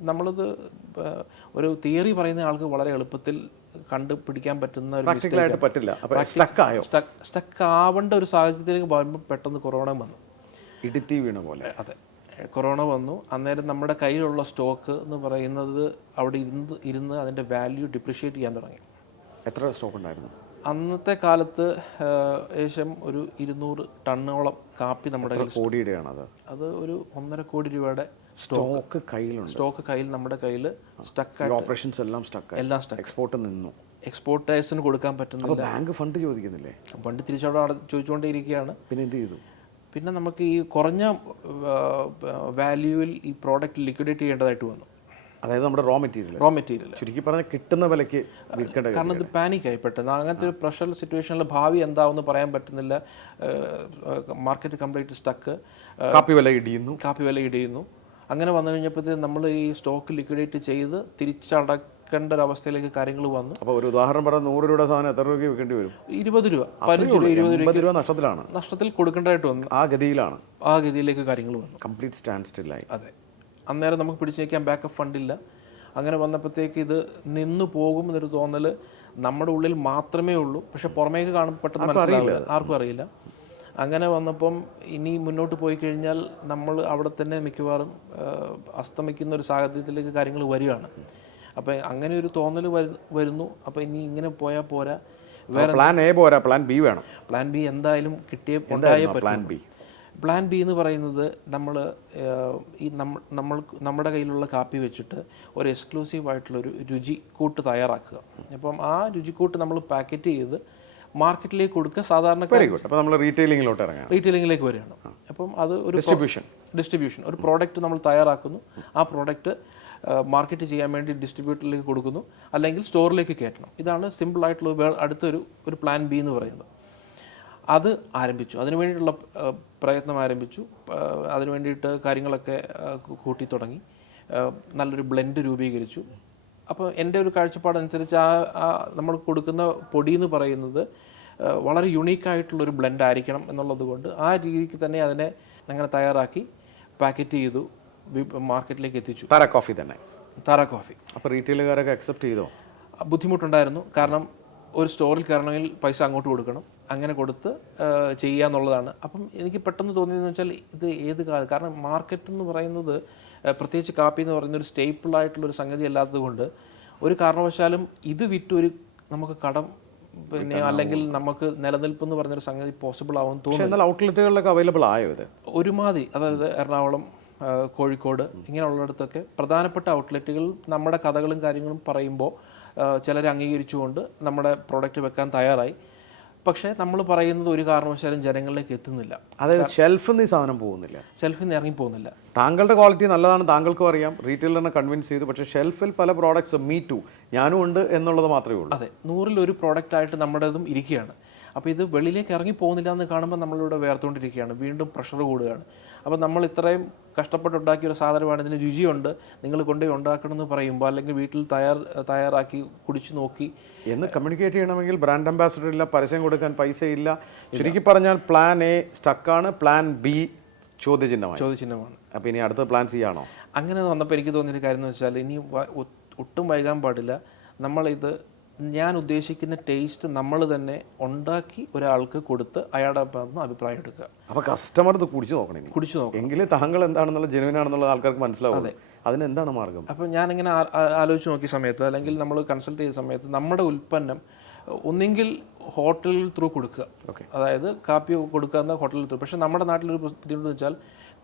നമ്മളിത് ഒരു തിയറി പറയുന്ന ആൾക്ക് വളരെ എളുപ്പത്തിൽ കണ്ടുപിടിക്കാൻ പറ്റുന്ന ഒരു പറ്റില്ല. സ്റ്റക്ക് ആയോ? സ്റ്റക്ക് ആവേണ്ട ഒരു സാഹചര്യത്തിലേക്ക് വരുമ്പോൾ പെട്ടെന്ന് കൊറോണ വന്നു. ഇടുത്തി വീണ പോലെ. അതെ. കൊറോണ വന്നു. അന്നേരം നമ്മുടെ കയ്യിലുള്ള സ്റ്റോക്ക് എന്ന് പറയുന്നത് അവിടെ ഇരുന്ന് ഇരുന്ന് അതിന്റെ വാല്യൂ ഡിപ്രിഷിയേറ്റ് ചെയ്യാൻ തുടങ്ങി. എത്ര സ്റ്റോക്ക് ഉണ്ടായിരുന്നു? അന്നത്തെ കാലത്ത് ഏകദേശം ഒരു ഇരുന്നൂറ് ടണ്ണോളം കാപ്പി നമ്മുടെ കോടിയുടെയാണ് അത് അത് ഒരു ഒന്നര കോടി രൂപയുടെ സ്റ്റോക്ക് കയ്യിലുണ്ട്. സ്റ്റോക്ക് കയ്യിൽ നമ്മുടെ കയ്യിൽ സ്റ്റക്ക് ഓപ്പറേഷൻസ് എല്ലാം സ്റ്റക്ക് എല്ലാം സ്റ്റക്ക് എക്സ്പോർട്ട് നിന്നു. എക്സ്പോർട്ടേഴ്സിന് കൊടുക്കാൻ പറ്റുന്നില്ല. ബാങ്ക് ഫണ്ട് ചോദിക്കുന്നില്ലേ? ഫണ്ട് തിരിച്ചവിടെ ചോദിച്ചുകൊണ്ടേയിരിക്കുകയാണ്. പിന്നെ എന്ത് ചെയ്തു? പിന്നെ നമുക്ക് ഈ കുറഞ്ഞ വാല്യൂവിൽ ഈ പ്രോഡക്റ്റ് ലിക്വിഡേറ്റ് ചെയ്യേണ്ടതായിട്ട് വന്നു. അതായത് നമ്മുടെ റോ മെറ്റീരിയൽ റോ മെറ്റീരിയൽ ചുരുക്കി പറഞ്ഞാൽ കിട്ടുന്ന വിലയ്ക്ക് കാരണം ഇത് ആയി പെട്ടെന്ന് അങ്ങനത്തെ ഒരു പ്രഷർ സിറ്റുവേഷനിൽ ഭാവി എന്താവെന്ന് പറയാൻ പറ്റുന്നില്ല. മാർക്കറ്റ് കംപ്ലീറ്റ് സ്റ്റക്ക് കാപ്പി വില ഇടിയുന്നു. കാപ്പി വില ഇടിയുന്നു. അങ്ങനെ വന്നു കഴിഞ്ഞപ്പോഴത്തേക്ക് നമ്മൾ ഈ സ്റ്റോക്ക് ലിക്വിഡേറ്റ് ചെയ്ത് തിരിച്ചടക്കേണ്ട ഒരു അവസ്ഥയിലേക്ക് കാര്യങ്ങൾ വന്നു. അപ്പോൾ ഒരു ഉദാഹരണം പറഞ്ഞാൽ നൂറ് രൂപയുടെ സാധനം എത്ര രൂപയ്ക്ക് വിൽക്കേണ്ടി വരും? ഇരുപത് രൂപ. പതിനഞ്ച് രൂപ ഇരുപത് രൂപ നഷ്ടത്തിലാണ്. നഷ്ടത്തിൽ കൊടുക്കേണ്ടതായിട്ട് വന്നു. ആ ഗതിയിലാണ്. ആ ഗതിയിലേക്ക് കാര്യങ്ങൾ വന്നു. കംപ്ലീറ്റ് സ്റ്റാൻഡ് സ്റ്റില്ലായി അതെ. അന്നേരം നമുക്ക് പിടിച്ചു നിൽക്കാൻ ബാക്കപ്പ് ഫണ്ടില്ല അങ്ങനെ വന്നപ്പോഴത്തേക്ക് ഇത് നിന്നു പോകും എന്നൊരു തോന്നൽ നമ്മുടെ ഉള്ളിൽ മാത്രമേ ഉള്ളൂ. പക്ഷെ പുറമേക്ക് കാണുമ്പോൾ പെട്ടെന്ന് മനസ്സിലാവില്ല. ആർക്കും അറിയില്ല. അങ്ങനെ വന്നപ്പം ഇനി മുന്നോട്ട് പോയി കഴിഞ്ഞാൽ നമ്മൾ അവിടെ തന്നെ മിക്കവാറും അസ്തമിക്കുന്ന ഒരു സാഹചര്യത്തിലേക്ക് കാര്യങ്ങൾ വരികയാണ്. അപ്പം അങ്ങനെ ഒരു തോന്നൽ വരുന്നു. അപ്പം ഇനി ഇങ്ങനെ പോയാൽ പോരാ. വേറെ പ്ലാൻ എ പോരാ. പ്ലാൻ ബി വേണം. പ്ലാൻ ബി എന്തായാലും കിട്ടിയേ ഉണ്ടായേ പ്ലാൻ ബി പ്ലാൻ ബി എന്ന് പറയുന്നത് നമ്മൾ ഈ നമ്മൾ നമ്മൾ നമ്മുടെ കയ്യിലുള്ള കാപ്പി വെച്ചിട്ട് ഒരു എക്സ്ക്ലൂസീവ് ആയിട്ടുള്ളൊരു രുചിക്കൂട്ട് തയ്യാറാക്കുക. അപ്പം ആ രുചിക്കൂട്ട് നമ്മൾ പാക്കറ്റ് ചെയ്ത് മാർക്കറ്റിലേക്ക് കൊടുക്കുക സാധാരണ വെരി ഗുഡ് അപ്പോൾ നമ്മൾ റീറ്റെയിലിങ്ങിലോട്ട് ഇറങ്ങാം റീറ്റെയിലിങ്ങിലേക്ക് വരികയാണ്. അപ്പം അത് ഒരു ഡിസ്ട്രിബ്യൂഷൻ ഡിസ്ട്രിബ്യൂഷൻ ഒരു പ്രോഡക്റ്റ് നമ്മൾ തയ്യാറാക്കുന്നു. ആ പ്രോഡക്റ്റ് മാർക്കറ്റ് ചെയ്യാൻ വേണ്ടി ഡിസ്ട്രിബ്യൂട്ടറിലേക്ക് കൊടുക്കുന്നു. അല്ലെങ്കിൽ സ്റ്റോറിലേക്ക് കയറ്റണം. ഇതാണ് സിമ്പിൾ ആയിട്ടുള്ള അടുത്തൊരു ഒരു പ്ലാൻ ബി എന്ന് പറയുന്നത്. അത് ആരംഭിച്ചു. അതിനു വേണ്ടിയിട്ടുള്ള പ്രയത്നം ആരംഭിച്ചു. അതിനു വേണ്ടിയിട്ട് കാര്യങ്ങളൊക്കെ കൂട്ടി തുടങ്ങി നല്ലൊരു ബ്ലെൻഡ് രൂപീകരിച്ചു. അപ്പോൾ എന്റെ ഒരു കാഴ്ചപ്പാടനുസരിച്ച് ആ നമ്മൾ കൊടുക്കുന്ന പൊടി എന്ന് പറയുന്നത് വളരെ യുണീക്കായിട്ടുള്ളൊരു ബ്ലെൻഡ് ആയിരിക്കണം എന്നുള്ളത് കൊണ്ട് ആ രീതിക്ക് തന്നെ അതിനെ അങ്ങനെ തയ്യാറാക്കി പാക്കറ്റ് ചെയ്തു മാർക്കറ്റിലേക്ക് എത്തിച്ചു. താര കോഫി തന്നെ. താര കോഫി. അപ്പോൾ റീറ്റെയിലുകാരൊക്കെ അക്സെപ്റ്റ് ചെയ്തോ? ബുദ്ധിമുട്ടുണ്ടായിരുന്നു. കാരണം ഒരു സ്റ്റോറിൽ കയറണമെങ്കിൽ പൈസ അങ്ങോട്ട് കൊടുക്കണം. അങ്ങനെ കൊടുത്ത് ചെയ്യുക എന്നുള്ളതാണ് അപ്പം എനിക്ക് പെട്ടെന്ന് തോന്നിയതെന്ന് വെച്ചാൽ ഇത് ഏത് കാലം കാരണം മാർക്കറ്റ് എന്ന് പറയുന്നത് പ്രത്യേകിച്ച് കാപ്പി എന്ന് പറയുന്ന ഒരു സ്റ്റേപ്പിൾ ആയിട്ടുള്ള ഒരു സംഗതി അല്ലാത്തത് കൊണ്ട് ഒരു കാരണവശാലും ഇത് വിറ്റ് ഒരു നമുക്ക് കടം പിന്നെ അല്ലെങ്കിൽ നമുക്ക് നിലനിൽപ്പ് എന്ന് പറഞ്ഞൊരു സംഗതി പോസിബിൾ ആവും തോന്നുന്നു എന്നാൽ ഔട്ട്ലെറ്റുകളിലൊക്കെ അവൈലബിൾ ആയോ ഇത്? ഒരുമാതിരി അതായത് എറണാകുളം കോഴിക്കോട് കോഴിക്കോട് ഇങ്ങനെയുള്ളിടത്തൊക്കെ പ്രധാനപ്പെട്ട ഔട്ട്ലെറ്റുകൾ നമ്മുടെ കഥകളും കാര്യങ്ങളും പറയുമ്പോൾ ചിലർ അംഗീകരിച്ചുകൊണ്ട് നമ്മുടെ പ്രോഡക്റ്റ് വെക്കാൻ തയ്യാറായി. പക്ഷേ നമ്മൾ പറയുന്നത് ഒരു കാരണവശാലും ജനങ്ങളിലേക്ക് എത്തുന്നില്ല. അതായത് ഷെൽഫിൽ നിന്ന് ഈ സാധനം പോകുന്നില്ല. ഷെൽഫിൽ നിന്ന് ഇറങ്ങി പോകുന്നില്ല. താങ്കളുടെ ക്വാളിറ്റി നല്ലതാണ് താങ്കൾക്കും അറിയാം. റീറ്റെയിലറിനെ കൺവിൻസ് ചെയ്തു. പക്ഷേ ഷെൽഫിൽ പല പ്രോഡക്ട്സ് മീ ടു ഞാനും ഉണ്ട് എന്നുള്ളത് മാത്രമേ ഉള്ളൂ. അതെ നൂറിൽ ഒരു പ്രോഡക്റ്റ് ആയിട്ട് നമ്മുടേതും ഇരിക്കുകയാണ്. അപ്പോൾ ഇത് വെളിയിലേക്ക് ഇറങ്ങി പോകുന്നില്ല എന്ന് കാണുമ്പോൾ നമ്മളിവിടെ വേർത്തുകൊണ്ടിരിക്കുകയാണ്. വീണ്ടും പ്രഷർ കൂടുകയാണ്. അപ്പോൾ നമ്മൾ ഇത്രയും കഷ്ടപ്പെട്ടുണ്ടാക്കിയ ഒരു സാധനമാണ്. ഇതിന് രുചിയുണ്ട്. നിങ്ങൾ കൊണ്ടുപോയി ഉണ്ടാക്കണം എന്ന് പറയുമ്പോൾ അല്ലെങ്കിൽ വീട്ടിൽ തയ്യാർ തയ്യാറാക്കി കുടിച്ചു നോക്കി. എന്ന് കമ്മ്യൂണിക്കേറ്റ് ചെയ്യണമെങ്കിൽ ബ്രാൻഡ് അംബാസഡർ ഇല്ല പരസ്യം കൊടുക്കാൻ പൈസ ഇല്ല. ചുരുക്കി പറഞ്ഞാൽ പ്ലാൻ എ സ്റ്റക്കാണ് പ്ലാൻ ബി ചോദ്യചിഹ്നമായി. ചോദ്യചിഹ്നമാണ്. അപ്പോൾ ഇനി അടുത്ത പ്ലാൻ സി ആണോ? അങ്ങനെ വന്നപ്പോൾ എനിക്ക് തോന്നിയൊരു കാര്യം എന്ന് വെച്ചാൽ ഇനി ഒട്ടും വൈകാൻ പാടില്ല. നമ്മളിത് ഞാൻ ഉദ്ദേശിക്കുന്ന ടേസ്റ്റ് നമ്മൾ തന്നെ ഉണ്ടാക്കി ഒരാൾക്ക് കൊടുത്ത് അയാളുടെ ഭാഗത്ത് അഭിപ്രായം എടുക്കുക. അപ്പോൾ കസ്റ്റമർ ഇത് കുടിച്ചു നോക്കണം കുടിച്ചു നോക്കണം. എങ്കിൽ താങ്കൾ എന്താണെന്നുള്ള ജെനുവിൻ ആണെന്നുള്ള ആൾക്കാർക്ക് മനസ്സിലാവും അതിനെന്താണ് മാർഗം? അപ്പോൾ ഞാൻ ഇങ്ങനെ ആലോചിച്ച് നോക്കിയ സമയത്ത് അല്ലെങ്കിൽ നമ്മൾ കൺസൾട്ട് ചെയ്ത സമയത്ത് നമ്മുടെ ഉൽപ്പന്നം ഒന്നെങ്കിൽ ഹോട്ടലിൽ ത്രൂ കൊടുക്കുക. അതായത് കാപ്പി കൊടുക്കുക എന്ന ഹോട്ടലിൽ ത്രൂ പക്ഷേ നമ്മുടെ നാട്ടിലൊരു ബുദ്ധിമുട്ട് വെച്ചാൽ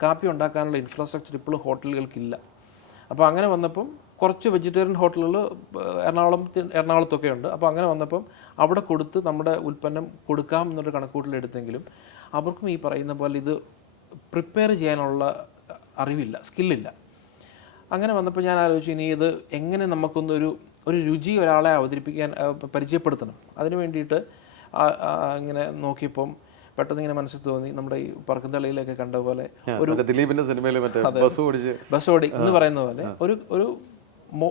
കാപ്പി ഉണ്ടാക്കാനുള്ള ഇൻഫ്രാസ്ട്രക്ചർ ഇപ്പോഴും ഹോട്ടലുകൾക്കില്ല അപ്പോൾ അങ്ങനെ വന്നപ്പം കുറച്ച് വെജിറ്റേറിയൻ ഹോട്ടലുകൾ എറണാകുളത്തിന് എറണാകുളത്തൊക്കെ ഉണ്ട്. അപ്പോൾ അങ്ങനെ വന്നപ്പം അവിടെ കൊടുത്ത് നമ്മുടെ ഉൽപ്പന്നം കൊടുക്കാം എന്നൊരു കണക്കൂട്ടിലെടുത്തെങ്കിലും അവർക്കും ഈ പറയുന്ന പോലെ ഇത് പ്രിപ്പയർ ചെയ്യാനുള്ള അറിവില്ല സ്കില്ലില്ല. അങ്ങനെ വന്നപ്പോൾ ഞാൻ ആലോചിച്ചു ഇനി ഇത് എങ്ങനെ നമുക്കൊന്നൊരു ഒരു രുചി ഒരാളെ അവതരിപ്പിക്കാൻ പരിചയപ്പെടുത്തണം. അതിന് വേണ്ടിയിട്ട് ഇങ്ങനെ നോക്കിയപ്പം പെട്ടെന്ന് ഇങ്ങനെ മനസ്സിൽ തോന്നി നമ്മുടെ ഈ പറക്കുന്തളിയിലൊക്കെ കണ്ട പോലെ ഒരു ദിലീപിന്റെ സിനിമയിൽ മറ്റേ ബസ് ഓടിച്ച് ബസ് ഓടി എന്ന് പറയുന്ന പോലെ ഒരു ഒരു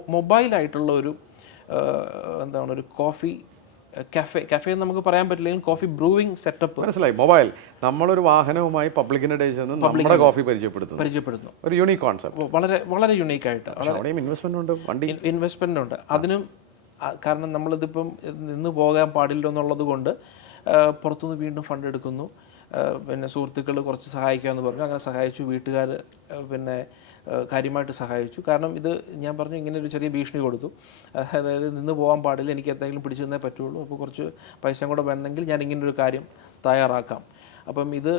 മൊബൈലായിട്ടുള്ള ഒരു എന്താണ് ഒരു കോഫി കഫേ കഫേ എന്ന് നമുക്ക് പറയാൻ പറ്റില്ലെങ്കിൽ കോഫി ബ്രൂവിങ് സെറ്റപ്പ്. മനസ്സിലായി. മൊബൈൽ. നമ്മളൊരു വാഹനവുമായി പബ്ലിക്കിന്റെ ഇടയിൽ ചെന്ന് നമ്മുടെ കോഫി പരിചയപ്പെടുത്തുന്നു. പരിചയപ്പെടുന്നു ഒരു യൂണിക് കോൺസെപ്റ്റ് വളരെ വളരെ യുണീക്കായിട്ട് ആയിട്ട്. അവിടെയും ഇൻവെസ്റ്റ്മെന്റ് ഉണ്ട് വണ്ടി. ഇൻവെസ്റ്റ്മെന്റ് ഉണ്ട്. അതിനും കാരണം നമ്മളിതിപ്പം നിന്ന് പോകാൻ പാടില്ല എന്നുള്ളത് കൊണ്ട് പുറത്തുനിന്ന് വീണ്ടും ഫണ്ട് എടുക്കുന്നു. പിന്നെ സുഹൃത്തുക്കൾ കുറച്ച് സഹായിക്കാമെന്ന് പറഞ്ഞു. അങ്ങനെ സഹായിച്ചു. വീട്ടുകാർ പിന്നെ കാര്യമായിട്ട് സഹായിച്ചു. കാരണം ഇത് ഞാൻ പറഞ്ഞു ഇങ്ങനെ ഒരു ചെറിയ ഭീഷണി കൊടുത്തു. അതായത് നിന്ന് പോകാൻ പാടില്ല എനിക്ക് എന്തെങ്കിലും പിടിച്ചു തന്നേ പറ്റുള്ളൂ. അപ്പോൾ കുറച്ച് പൈസ കൂടെ വേണമെങ്കിൽ ഞാൻ ഇങ്ങനൊരു കാര്യം തയ്യാറാക്കാം. അപ്പം ഇത്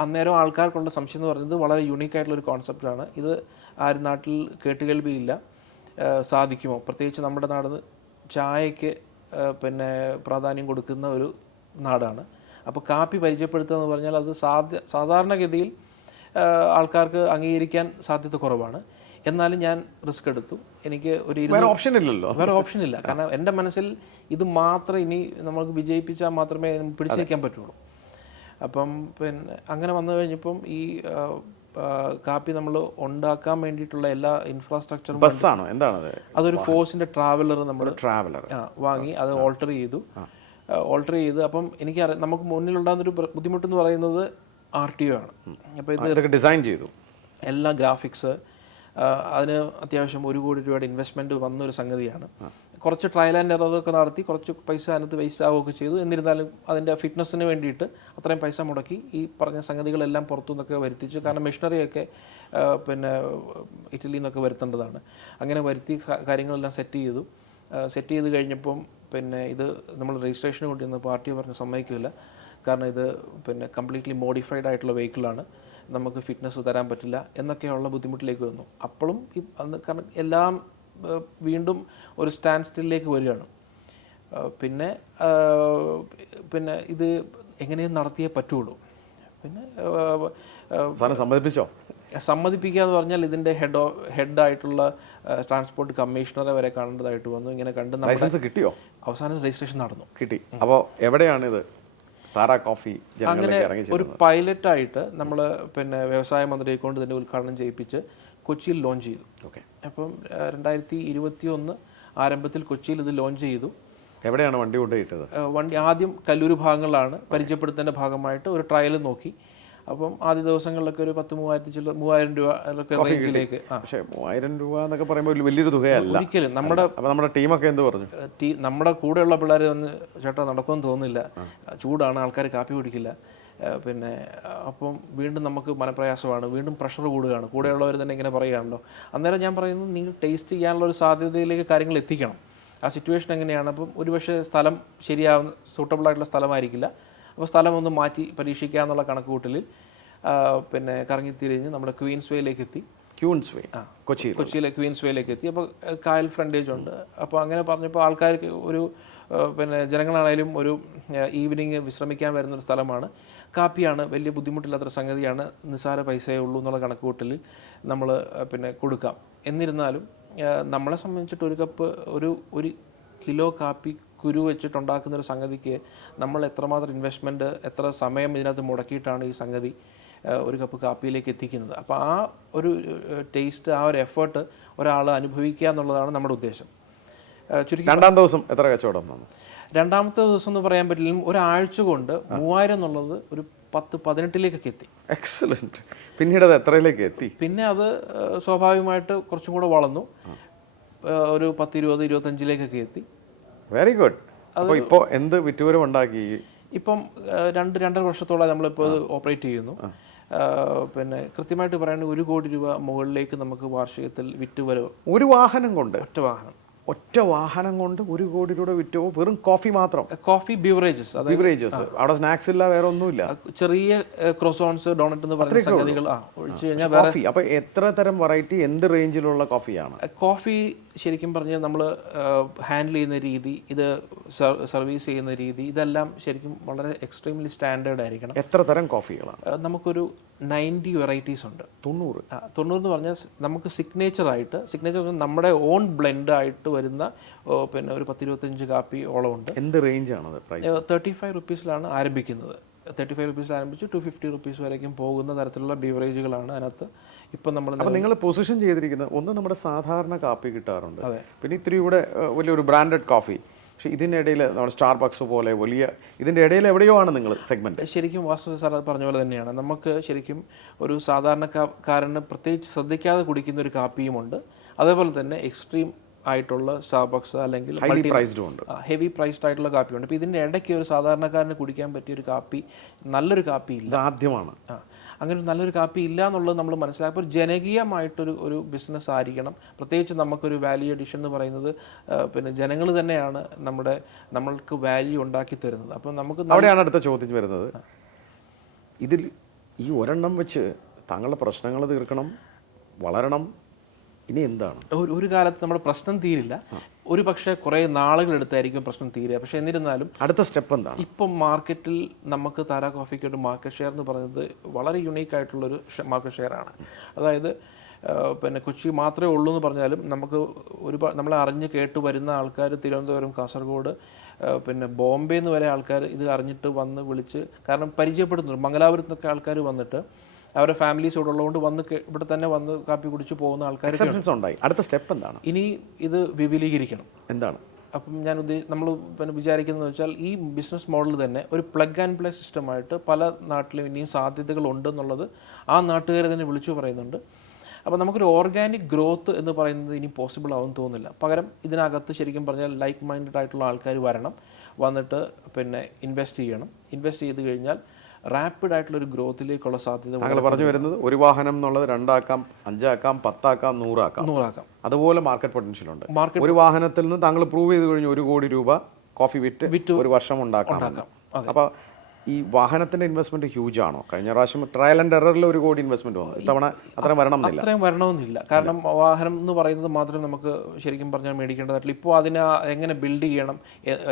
അന്നേരം ആൾക്കാർക്കുള്ള സംശയം എന്ന് പറയുന്നത് വളരെ യുണീക്ക് ആയിട്ടുള്ള ഒരു കോൺസെപ്റ്റാണ് ഇത് ആരും നാട്ടിൽ കേട്ടുകേൾവിയില്ല. സാധിക്കുമോ? പ്രത്യേകിച്ച് നമ്മുടെ നാട് ചായക്ക് പിന്നെ പ്രാധാന്യം കൊടുക്കുന്ന ഒരു നാടാണ്. അപ്പോൾ കാപ്പി പരിചയപ്പെടുത്തുക എന്ന് പറഞ്ഞാൽ അത് സാധ്യ സാധാരണഗതിയിൽ ആൾക്കാർക്ക് അംഗീകരിക്കാൻ സാധ്യത കുറവാണ്. എന്നാലും ഞാൻ റിസ്ക് എടുത്തു. എനിക്ക് ഒരു വേറെ ഓപ്ഷൻ ഇല്ലല്ലോ. വേറെ ഓപ്ഷൻ ഇല്ല. കാരണം എന്റെ മനസ്സിൽ ഇത് മാത്രം ഇനി നമുക്ക് വിജയിപ്പിച്ചാൽ മാത്രമേ പിടിച്ചു നിൽക്കാൻ പറ്റുള്ളൂ. അപ്പം പിന്നെ അങ്ങനെ വന്നു കഴിഞ്ഞപ്പം ഈ കാപ്പി നമ്മൾ ഉണ്ടാക്കാൻ വേണ്ടിയിട്ടുള്ള എല്ലാ ഇൻഫ്രാസ്ട്രക്ചറും ബസ്സാണോ എന്താണത്? അതൊരു ഫോഴ്സിന്റെ ട്രാവലർ നമ്മൾ ട്രാവലർ വാങ്ങി അത് ഓൾട്ടർ ചെയ്തു. ഓൾട്ടർ ചെയ്ത്. അപ്പം എനിക്ക് നമുക്ക് മുന്നിലുണ്ടാകുന്നൊരു ബുദ്ധിമുട്ടെന്ന് പറയുന്നത് ആർ ടി ഒ ആണ്. അപ്പോൾ ഇത് ഇതൊക്കെ ഡിസൈൻ ചെയ്തു. എല്ലാ ഗ്രാഫിക്സ് അതിന് അത്യാവശ്യം ഒരു കോടി രൂപയുടെ ഇൻവെസ്റ്റ്മെന്റ് വന്നൊരു സംഗതിയാണ്. കുറച്ച് ട്രയൽ ആൻഡ് എററൊക്കെ നടത്തി കുറച്ച് പൈസ അതിനകത്ത് വേസ്റ്റ് ആവുകയൊക്കെ ചെയ്തു. എന്നിരുന്നാലും അതിന്റെ ഫിറ്റ്നസ്സിന് വേണ്ടിയിട്ട് അത്രയും പൈസ മുടക്കി ഈ പറഞ്ഞ സംഗതികളെല്ലാം പുറത്തു നിന്നൊക്കെ വരുത്തിച്ചു. കാരണം മെഷീനറിയൊക്കെ പിന്നെ ഇറ്റലിയിൽ നിന്നൊക്കെ വരുത്തേണ്ടതാണ്. അങ്ങനെ വരുത്തി കാര്യങ്ങളെല്ലാം സെറ്റ് ചെയ്തു. സെറ്റ് ചെയ്ത് കഴിഞ്ഞപ്പം പിന്നെ ഇത് നമ്മൾ രജിസ്ട്രേഷന് കൊണ്ടുവന്ന പാർട്ടി പറഞ്ഞ് സമ്മതിക്കില്ല. കാരണം ഇത് പിന്നെ കംപ്ലീറ്റ്ലി മോഡിഫൈഡ് ആയിട്ടുള്ള വെഹിക്കിളാണ് നമുക്ക് ഫിറ്റ്നസ് തരാൻ പറ്റില്ല എന്നൊക്കെയുള്ള ബുദ്ധിമുട്ടിലേക്ക് വന്നു. അപ്പോഴും ഈ അന്ന് കാരണം എല്ലാം വീണ്ടും ഒരു സ്റ്റാൻഡ് സ്റ്റില്ലേക്ക് വരികയാണ് പിന്നെ പിന്നെ ഇത് എങ്ങനെയും നടത്തിയേ പറ്റുള്ളൂ. പിന്നെ സമ്മതിപ്പിച്ചോ? സമ്മതിപ്പിക്കുക എന്ന് പറഞ്ഞാൽ ഇതിന്റെ ഹെഡ് ഹെഡായിട്ടുള്ള ട്രാൻസ്പോർട്ട് കമ്മീഷണറെ വരെ കാണേണ്ടതായിട്ട് വന്നു. ഇങ്ങനെ കണ്ട് ലൈസൻസ് കിട്ടിയോ? അവസാനം രജിസ്ട്രേഷൻ നടന്നു. കിട്ടി. അപ്പോൾ എവിടെയാണിത്? താര കോഫി അങ്ങനെ ഒരു പൈലറ്റായിട്ട് നമ്മൾ പിന്നെ വ്യവസായ മന്ത്രിയെ കൊണ്ട് ഇതിന്റെ ഉദ്ഘാടനം ചെയ്യിപ്പിച്ച് കൊച്ചിയിൽ ലോഞ്ച് ചെയ്തു. ഓക്കെ. അപ്പം രണ്ടായിരത്തി ഇരുപത്തി ഒന്ന് ആരംഭത്തിൽ കൊച്ചിയിൽ ഇത് ലോഞ്ച് ചെയ്തു. എവിടെയാണ് വണ്ടി കൊണ്ടുപോയിട്ടത് വണ്ടി ആദ്യം കല്ലൂർ ഭാഗങ്ങളിലാണ് പരിചയപ്പെടുത്തുന്നതിന്റെ ഭാഗമായിട്ട് ഒരു ട്രയൽ നോക്കി. അപ്പം ആദ്യ ദിവസങ്ങളിലൊക്കെ ഒരു പത്ത് മൂവായിരത്തി ചില്ല മൂവായിരം രൂപ റേഞ്ചിലേക്ക് പക്ഷേ മൂവായിരം രൂപ എന്നൊക്കെ പറയുമ്പോൾ വലിയൊരു തുകയല്ല. ഒരിക്കലും നമ്മുടെ അപ്പോൾ നമ്മുടെ ടീമൊക്കെ എന്ത് പറഞ്ഞു? ടീ നമ്മുടെ കൂടെയുള്ള പിള്ളേർ ഒന്ന് ചേട്ടാ നടക്കുമെന്ന് തോന്നുന്നില്ല. ചൂടാണ് ആൾക്കാർ കാപ്പി കുടിക്കില്ല. പിന്നെ അപ്പം വീണ്ടും നമുക്ക് മനപ്രയാസമാണ് വീണ്ടും പ്രഷർ കൂടുകയാണ്. കൂടെയുള്ളവർ തന്നെ ഇങ്ങനെ പറയുകയാണല്ലോ. അന്നേരം ഞാൻ പറയുന്നത് നിങ്ങൾ ടേസ്റ്റ് ചെയ്യാനുള്ള ഒരു സാധ്യതയിലേക്ക് കാര്യങ്ങൾ എത്തിക്കണം. ആ സിറ്റുവേഷൻ എങ്ങനെയാണ്? അപ്പം ഒരുപക്ഷെ സ്ഥലം ശരിയാവുന്ന സൂട്ടബിൾ ആയിട്ടുള്ള സ്ഥലമായിരിക്കില്ല. അപ്പോൾ സ്ഥലം ഒന്ന് മാറ്റി പരീക്ഷിക്കുക എന്നുള്ള കണക്കുകൂട്ടലിൽ പിന്നെ കറങ്ങിത്തിരിഞ്ഞ് നമ്മുടെ ക്വീൻസ് വേയിലേക്ക് എത്തി ക്യൂൻസ് വേ ആ കൊച്ചി കൊച്ചിയിലെ ക്വീൻസ് വേയിലേക്ക് എത്തി അപ്പോൾ കായൽ ഫ്രണ്ടേജ് ഉണ്ട്. അപ്പോൾ അങ്ങനെ പറഞ്ഞപ്പോൾ ആൾക്കാർക്ക് ഒരു പിന്നെ ജനങ്ങളാണേലും ഒരു ഈവനിങ് വിശ്രമിക്കാൻ വരുന്ന ഒരു സ്ഥലമാണ്. കാപ്പിയാണ് വലിയ ബുദ്ധിമുട്ടില്ലാത്തൊരു സംഗതിയാണ്. നിസ്സാര പൈസയേ ഉള്ളൂ എന്നുള്ള കണക്കുകൂട്ടലിൽ നമ്മൾ പിന്നെ കൊടുക്കാം. എന്നിരുന്നാലും നമ്മളെ സംബന്ധിച്ചിട്ട് ഒരു കപ്പ് ഒരു ഒരു കിലോ കാപ്പി കുരു വെച്ചിട്ടുണ്ടാക്കുന്ന ഒരു സംഗതിക്ക് നമ്മൾ എത്രമാത്രം ഇൻവെസ്റ്റ്മെന്റ് എത്ര സമയം ഇതിനകത്ത് മുടക്കിയിട്ടാണ് ഈ സംഗതി ഒരു കപ്പ് കാപ്പിയിലേക്ക് എത്തിക്കുന്നത്. അപ്പോൾ ആ ഒരു ടേസ്റ്റ് ആ ഒരു എഫേർട്ട് ഒരാൾ അനുഭവിക്കുക എന്നുള്ളതാണ് നമ്മുടെ ഉദ്ദേശം. ചുരുക്കി രണ്ടാം ദിവസം എത്ര കച്ചവടം രണ്ടാമത്തെ ദിവസം എന്ന് പറയാൻ പറ്റില്ല. ഒരാഴ്ച കൊണ്ട് മൂവായിരം എന്നുള്ളത് ഒരു പത്ത് പതിനെട്ടിലേക്കൊക്കെ എത്തി. എക്സലന്റ് പിന്നീട് അത് എത്രയിലേക്ക് എത്തി? പിന്നെ അത് സ്വാഭാവികമായിട്ട് കുറച്ചും കൂടെ വളർന്നു. ഒരു പത്ത് ഇരുപത് ഇരുപത്തഞ്ചിലേക്കൊക്കെ എത്തി. വെരി ഗുഡ് അപ്പോൾ ഇപ്പോൾ എന്ത് വിറ്റുവരം ഉണ്ടാക്കി? ഇപ്പം രണ്ട് രണ്ടര വർഷത്തോളം നമ്മളിപ്പോൾ ഇത് ഓപ്പറേറ്റ് ചെയ്യുന്നു. പിന്നെ കൃത്യമായിട്ട് പറയുകയാണെങ്കിൽ ഒരു കോടി രൂപ മുകളിലേക്ക് നമുക്ക് വാർഷികത്തിൽ വിറ്റുവരവ് ഒരു വാഹനം കൊണ്ട്? ഒറ്റ വാഹനം. ഒറ്റ വാഹനം കൊണ്ട് ഒരു കോടി രൂപ വിറ്റോ? വെറും കോഫി മാത്രം? കോഫി ബിവറേജസ് ബിവറേജസ് അവിടെ സ്നാക്സ് ഇല്ല വേറെ ഒന്നുമില്ല. ചെറിയ ക്രോസോൺസ് ഡോണറ്റ് എന്ന് പറയുന്ന സംഗതികൾ ഒഴിച്ചു കഴിഞ്ഞാൽ കോഫി അപ്പൊ എത്ര തരം വെറൈറ്റി എന്ത് റേഞ്ചിലുള്ള കോഫിയാണ് കോഫി ശരിക്കും പറഞ്ഞാൽ നമ്മൾ ഹാൻഡിൽ ചെയ്യുന്ന രീതി ഇത് സർവീസ് ചെയ്യുന്ന രീതി ഇതെല്ലാം ശരിക്കും വളരെ എക്സ്ട്രീംലി സ്റ്റാൻഡേർഡ് ആയിരിക്കണം. എത്ര തരം കോഫികളാണ് നമുക്കൊരു നയന്റി വെറൈറ്റീസ് ഉണ്ട്. തൊണ്ണൂറ്. തൊണ്ണൂറ് എന്ന് പറഞ്ഞാൽ നമുക്ക് സിഗ്നേച്ചർ ആയിട്ട് സിഗ്നേച്ചർ നമ്മുടെ ഓൺ ബ്ലെൻഡ് ആയിട്ട് വരുന്ന പിന്നെ ഒരു പത്തിരുപത്തഞ്ച് കാപ്പി ഓളം ഉണ്ട്. എന്ത് റേഞ്ചാണ് തേർട്ടി ഫൈവ് റുപ്പീസിലാണ് ആരംഭിക്കുന്നത്. തേർട്ടി ഫൈവ് റുപ്പീസിൽ ആരംഭിച്ച് ടു ഫിഫ്റ്റി റുപ്പീസ് വരേക്കും പോകുന്ന തരത്തിലുള്ള ബീവറേജുകളാണ് അതിനകത്ത് ഇപ്പം നമ്മൾ അപ്പോൾ നിങ്ങൾ പൊസിഷൻ ചെയ്തിരിക്കുന്നത് ഒന്ന് നമ്മുടെ സാധാരണ കാപ്പി കിട്ടാറുണ്ട്. അതെ. പിന്നെ ഇത്തിരി കൂടെ വലിയൊരു ബ്രാൻഡഡ് കോഫി പക്ഷെ ഇതിനിടയിൽ നമ്മുടെ സ്റ്റാർബക്സ് പോലെ വലിയ ഇതിന്റെ ഇടയിൽ എവിടെയോ ആണ് നിങ്ങൾ സെഗ്മെന്റ് ശരിക്കും വാസ്തു സാർ പറഞ്ഞ പോലെ തന്നെയാണ്. നമുക്ക് ശരിക്കും ഒരു സാധാരണക്കാരന് പ്രത്യേകിച്ച് ശ്രദ്ധിക്കാതെ കുടിക്കുന്ന ഒരു കാപ്പിയുമുണ്ട് അതേപോലെ തന്നെ എക്സ്ട്രീം ആയിട്ടുള്ള സ്റ്റാർബക്സ് അല്ലെങ്കിൽ ഹെവി പ്രൈസ്ഡ് ആയിട്ടുള്ള കാപ്പിയുണ്ട്. അപ്പോൾ ഇതിന്റെ ഇടയ്ക്ക് ഒരു സാധാരണക്കാരന് കുടിക്കാൻ പറ്റിയ ഒരു കാപ്പി നല്ലൊരു കാപ്പി ഇല്ല. ആദ്യമാണ് ആ. അങ്ങനെ നല്ലൊരു കാപ്പി ഇല്ല എന്നുള്ളത് നമ്മൾ മനസ്സിലാക്കുക. ഒരു ജനകീയമായിട്ടൊരു ഒരു ബിസിനസ് ആയിരിക്കണം. പ്രത്യേകിച്ച് നമുക്കൊരു വാല്യൂ അഡിഷൻ എന്ന് പറയുന്നത് പിന്നെ ജനങ്ങൾ തന്നെയാണ് നമ്മുടെ നമ്മൾക്ക് വാല്യൂ ഉണ്ടാക്കി തരുന്നത്. അപ്പം നമുക്ക് അവിടെയാണ് അടുത്ത ചോദ്യം വരുന്നത്. ഇതിൽ ഈ ഒരെണ്ണം വെച്ച് താങ്കളുടെ പ്രശ്നങ്ങൾ തീർക്കണം വളരണം ഇനി എന്താണ്? ഒരു ഒരു കാലത്ത് നമ്മുടെ പ്രശ്നം തീരില്ല. ഒരു പക്ഷേ കുറേ നാളുകളെടുത്തായിരിക്കും പ്രശ്നം തീരുക. പക്ഷേ എന്നിരുന്നാലും അടുത്ത സ്റ്റെപ്പ് എന്താണ്? ഇപ്പം മാർക്കറ്റിൽ നമുക്ക് താര കോഫിക്ക് ഒരു മാർക്കറ്റ് ഷെയർ എന്ന് പറയുന്നത് വളരെ യുണീക്ക് ആയിട്ടുള്ളൊരു മാർക്കറ്റ് ഷെയർ ആണ്. അതായത് പിന്നെ കൊച്ചി മാത്രമേ ഉള്ളൂ എന്ന് പറഞ്ഞാലും നമുക്ക് ഒരുപാട് നമ്മളെ അറിഞ്ഞ് കേട്ട് വരുന്ന ആൾക്കാർ തിരുവനന്തപുരം കാസർഗോഡ് പിന്നെ ബോംബെ എന്ന് വരെ ആൾക്കാർ ഇത് അറിഞ്ഞിട്ട് വന്ന് വിളിച്ച് കാരണം പരിചയപ്പെടുന്നുണ്ട്. മംഗലാപുരത്തൊക്കെ ആൾക്കാർ വന്നിട്ട് അവരുടെ ഫാമിലീസോട് ഉള്ളതുകൊണ്ട് വന്ന് ഇവിടെ തന്നെ വന്ന് കാപ്പി കുടിച്ച് പോകുന്ന ആൾക്കാർ. ഉണ്ടായി. അടുത്ത സ്റ്റെപ്പ് എന്താണ്? ഇനി ഇത് വിപുലീകരിക്കണം. എന്താണ്? അപ്പം ഞാൻ ഉദ്ദേശ നമ്മൾ പിന്നെ വിചാരിക്കുന്നത് വെച്ചാൽ ഈ ബിസിനസ് മോഡൽ തന്നെ ഒരു പ്ലഗ് ആൻഡ് പ്ലേ സിസ്റ്റമായിട്ട് പല നാട്ടിലും ഇനിയും സാധ്യതകൾ ഉണ്ടെന്നുള്ളത് ആ നാട്ടുകാരെ തന്നെ വിളിച്ചു പറയുന്നുണ്ട്. അപ്പോൾ നമുക്കൊരു ഓർഗാനിക് ഗ്രോത്ത് എന്ന് പറയുന്നത് ഇനി പോസിബിൾ ആവുമെന്ന് തോന്നുന്നില്ല. പകരം ഇതിനകത്ത് ശരിക്കും പറഞ്ഞാൽ ലൈക്ക് മൈൻഡഡ് ആയിട്ടുള്ള ആൾക്കാർ വരണം. വന്നിട്ട് പിന്നെ ഇൻവെസ്റ്റ് ചെയ്യണം. ഇൻവെസ്റ്റ് ചെയ്ത് കഴിഞ്ഞാൽ റാപ്പിഡ് ആയിട്ടുള്ള ഒരു ഗ്രോത്തിലേക്കുള്ള സാധ്യത താങ്കൾ പറഞ്ഞു വരുന്നത് ഒരു വാഹനം എന്നുള്ളത് രണ്ടാക്കാം അഞ്ചാക്കാം പത്താക്കാം നൂറാക്കാം. നൂറാക്കാം. അതുപോലെ മാർക്കറ്റ് പൊട്ടൻഷ്യൽ ഉണ്ട്. മാർക്കറ്റ് ഒരു വാഹനത്തിൽ നിന്ന് താങ്കൾ പ്രൂവ് ചെയ്ത് കഴിഞ്ഞു ഒരു കോടി രൂപ കോഫി വിറ്റ് വിറ്റ് ഒരു വർഷം ഉണ്ടാക്കാം അപ്പൊ ഈ വാഹനത്തിന്റെ ഇൻവെസ്റ്റ്മെന്റ് ഹ്യൂജ് ആണോ? കഴിഞ്ഞ പ്രാവശ്യം ട്രയൽ ആൻഡ് എററിൽ ഒരു കോടി ഇൻവെസ്റ്റ്മെന്റ് വന്നു. ഇത്തവണ അത്രയും വരണമെന്നില്ല. അത്രയും വരണമെന്നില്ല. കാരണം വാഹനം എന്ന് പറയുന്നത് മാത്രമേ നമുക്ക് ശരിക്കും പറഞ്ഞാൽ മേടിക്കേണ്ടതായിട്ടുള്ള ഇപ്പോൾ അതിനെ എങ്ങനെ ബിൽഡ് ചെയ്യണം?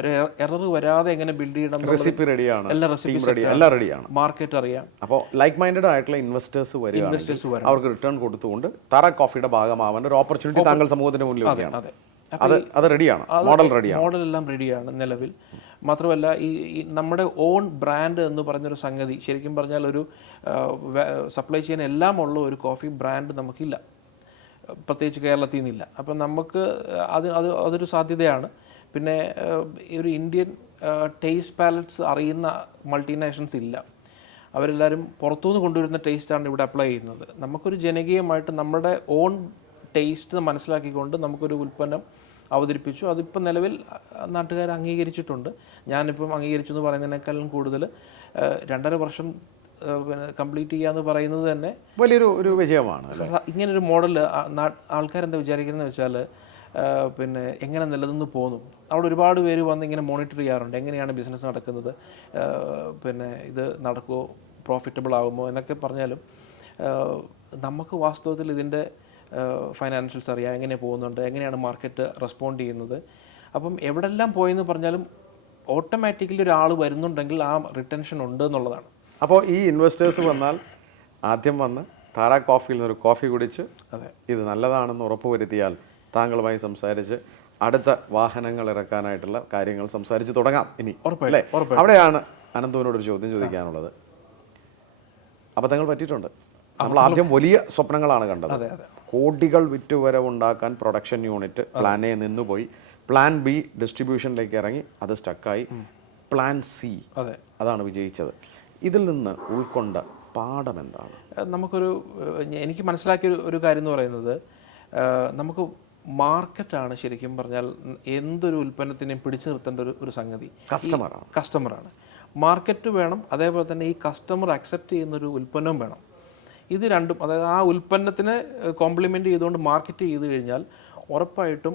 ഒരു എറർ വരാതെ എങ്ങനെ ബിൽഡ് ചെയ്യണം റെസിപ്പി റെഡിയാണ് എല്ലാ റെസിപ്പി റെഡി എല്ലാം റെഡിയാണ് മാർക്കറ്റ് അറിയാം. അപ്പോൾ ലൈക്ക് മൈൻഡഡ് ആയിട്ടുള്ള ഇൻവെസ്റ്റേഴ്സ് വരും ഇൻവെസ്റ്റേഴ്സ് വരും അവർക്ക് റിട്ടേൺ കൊടുത്തുകൊണ്ട് തറ കോഫിയുടെ ഭാഗമാവേണ്ട ഒരു ഓപ്പർച്യൂണിറ്റി താങ്കൾ സമൂഹത്തിന്റെ മുന്നിൽ അത് അത്. റെഡിയാണ് മോഡൽ റെഡിയാണ് മോഡൽ എല്ലാം റെഡിയാണ് നിലവിൽ. മാത്രമല്ല ഈ നമ്മുടെ ഓൺ ബ്രാൻഡ് എന്ന് പറയുന്നൊരു സംഗതി ശരിക്കും പറഞ്ഞാൽ ഒരു സപ്ലൈ ചെയിൻ എല്ലാം ഉള്ള ഒരു കോഫി ബ്രാൻഡ് നമുക്കില്ല. പ്രത്യേകിച്ച് കേരളത്തിൽ നിന്നില്ല. അപ്പം നമുക്ക് അത് അത് അതൊരു സാധ്യതയാണ്. പിന്നെ ഒരു ഇന്ത്യൻ ടേസ്റ്റ് പാലറ്റ്സ് അറിയുന്ന മൾട്ടിനാഷൻസ് ഇല്ല. അവരെല്ലാവരും പുറത്തുനിന്ന് കൊണ്ടുവരുന്ന ടേസ്റ്റാണ് ഇവിടെ അപ്ലൈ ചെയ്യുന്നത്. നമുക്കൊരു ജനകീയമായിട്ട് നമ്മുടെ ഓൺ ടേസ്റ്റ് മനസ്സിലാക്കിക്കൊണ്ട് നമുക്കൊരു ഉൽപ്പന്നം അവതരിപ്പിച്ചു. അതിപ്പോൾ നിലവിൽ നാട്ടുകാർ അംഗീകരിച്ചിട്ടുണ്ട്. ഞാനിപ്പം അംഗീകരിച്ചു എന്ന് പറയുന്നതിനേക്കാളും കൂടുതൽ രണ്ടര വർഷം പിന്നെ കംപ്ലീറ്റ് ചെയ്യാന്ന് എന്ന് പറയുന്നത് തന്നെ വലിയൊരു ഒരു വിജയമാണ് ഇങ്ങനെ ഒരു ഇങ്ങനൊരു മോഡൽ ആൾക്കാരെന്താ വിചാരിക്കുന്നത് വെച്ചാൽ പിന്നെ എങ്ങനെ നിലനിന്ന് പോകുന്നു അവിടെ ഒരുപാട് പേര് വന്ന് ഇങ്ങനെ മോണിറ്റർ ചെയ്യാറുണ്ട്. എങ്ങനെയാണ് ബിസിനസ് നടക്കുന്നത്? പിന്നെ ഇത് നടക്കുമോ പ്രോഫിറ്റബിൾ ആകുമോ? എന്നൊക്കെ പറഞ്ഞാലും നമുക്ക് വാസ്തവത്തിൽ ഇതിന്റെ ഫൈനാൻഷ്യൽസ് അറിയാം എങ്ങനെ പോകുന്നുണ്ട് എങ്ങനെയാണ് മാർക്കറ്റ് റെസ്പോണ്ട് ചെയ്യുന്നത്. അപ്പം എവിടെല്ലാം പോയെന്ന് പറഞ്ഞാലും ഓട്ടോമാറ്റിക്കലി ഒരാൾ വരുന്നുണ്ടെങ്കിൽ ആ റിട്ടൻഷൻ ഉണ്ട് എന്നുള്ളതാണ്. അപ്പോൾ ഈ ഇൻവെസ്റ്റേഴ്സ് വന്നാൽ ആദ്യം വന്ന് താരാ കോഫിയിൽ നിന്നൊരു കോഫി കുടിച്ച് അതെ. ഇത് നല്ലതാണെന്ന് ഉറപ്പുവരുത്തിയാൽ താങ്കളുമായി സംസാരിച്ച് അടുത്ത വാഹനങ്ങൾ ഇറക്കാനായിട്ടുള്ള കാര്യങ്ങൾ സംസാരിച്ച് തുടങ്ങാം ഇനി ഉറപ്പല്ലേ അവിടെയാണ് അനന്തുവിനോട് ഒരു ചോദ്യം ചോദിക്കാനുള്ളത്. അബദ്ധങ്ങൾ പറ്റിയിട്ടുണ്ട്. നമ്മൾ ആദ്യം വലിയ സ്വപ്നങ്ങളാണ് കണ്ടത്. കോടികൾ വിറ്റുവരവുണ്ടാക്കാൻ പ്രൊഡക്ഷൻ യൂണിറ്റ് പ്ലാൻ എ നിന്നുപോയി. പ്ലാൻ ബി ഡിസ്ട്രിബ്യൂഷനിലേക്ക് ഇറങ്ങി അത് സ്റ്റക്കായി പ്ലാൻ സി അതെ. അതാണ് വിജയിച്ചത്. ഇതിൽ നിന്ന് ഉൾക്കൊണ്ട പാഠം എന്താണ്? നമുക്കൊരു എനിക്ക് മനസ്സിലാക്കിയ ഒരു- കാര്യം എന്ന് പറയുന്നത് നമുക്ക് മാർക്കറ്റാണ് ശരിക്കും പറഞ്ഞാൽ എന്തൊരു ഉൽപ്പന്നത്തിനെയും പിടിച്ചു നിർത്തേണ്ട ഒരു ഒരു സംഗതി. കസ്റ്റമറാണ് കസ്റ്റമറാണ് മാർക്കറ്റ് വേണം അതേപോലെ തന്നെ ഈ കസ്റ്റമർ അക്സെപ്റ്റ് ചെയ്യുന്ന ഒരു ഉൽപ്പന്നവും വേണം. ഇത് രണ്ടും അതായത് ആ ഉൽപ്പന്നത്തിനെ കോംപ്ലിമെന്റ് ചെയ്തുകൊണ്ട് മാർക്കറ്റ് ചെയ്ത് കഴിഞ്ഞാൽ ഉറപ്പായിട്ടും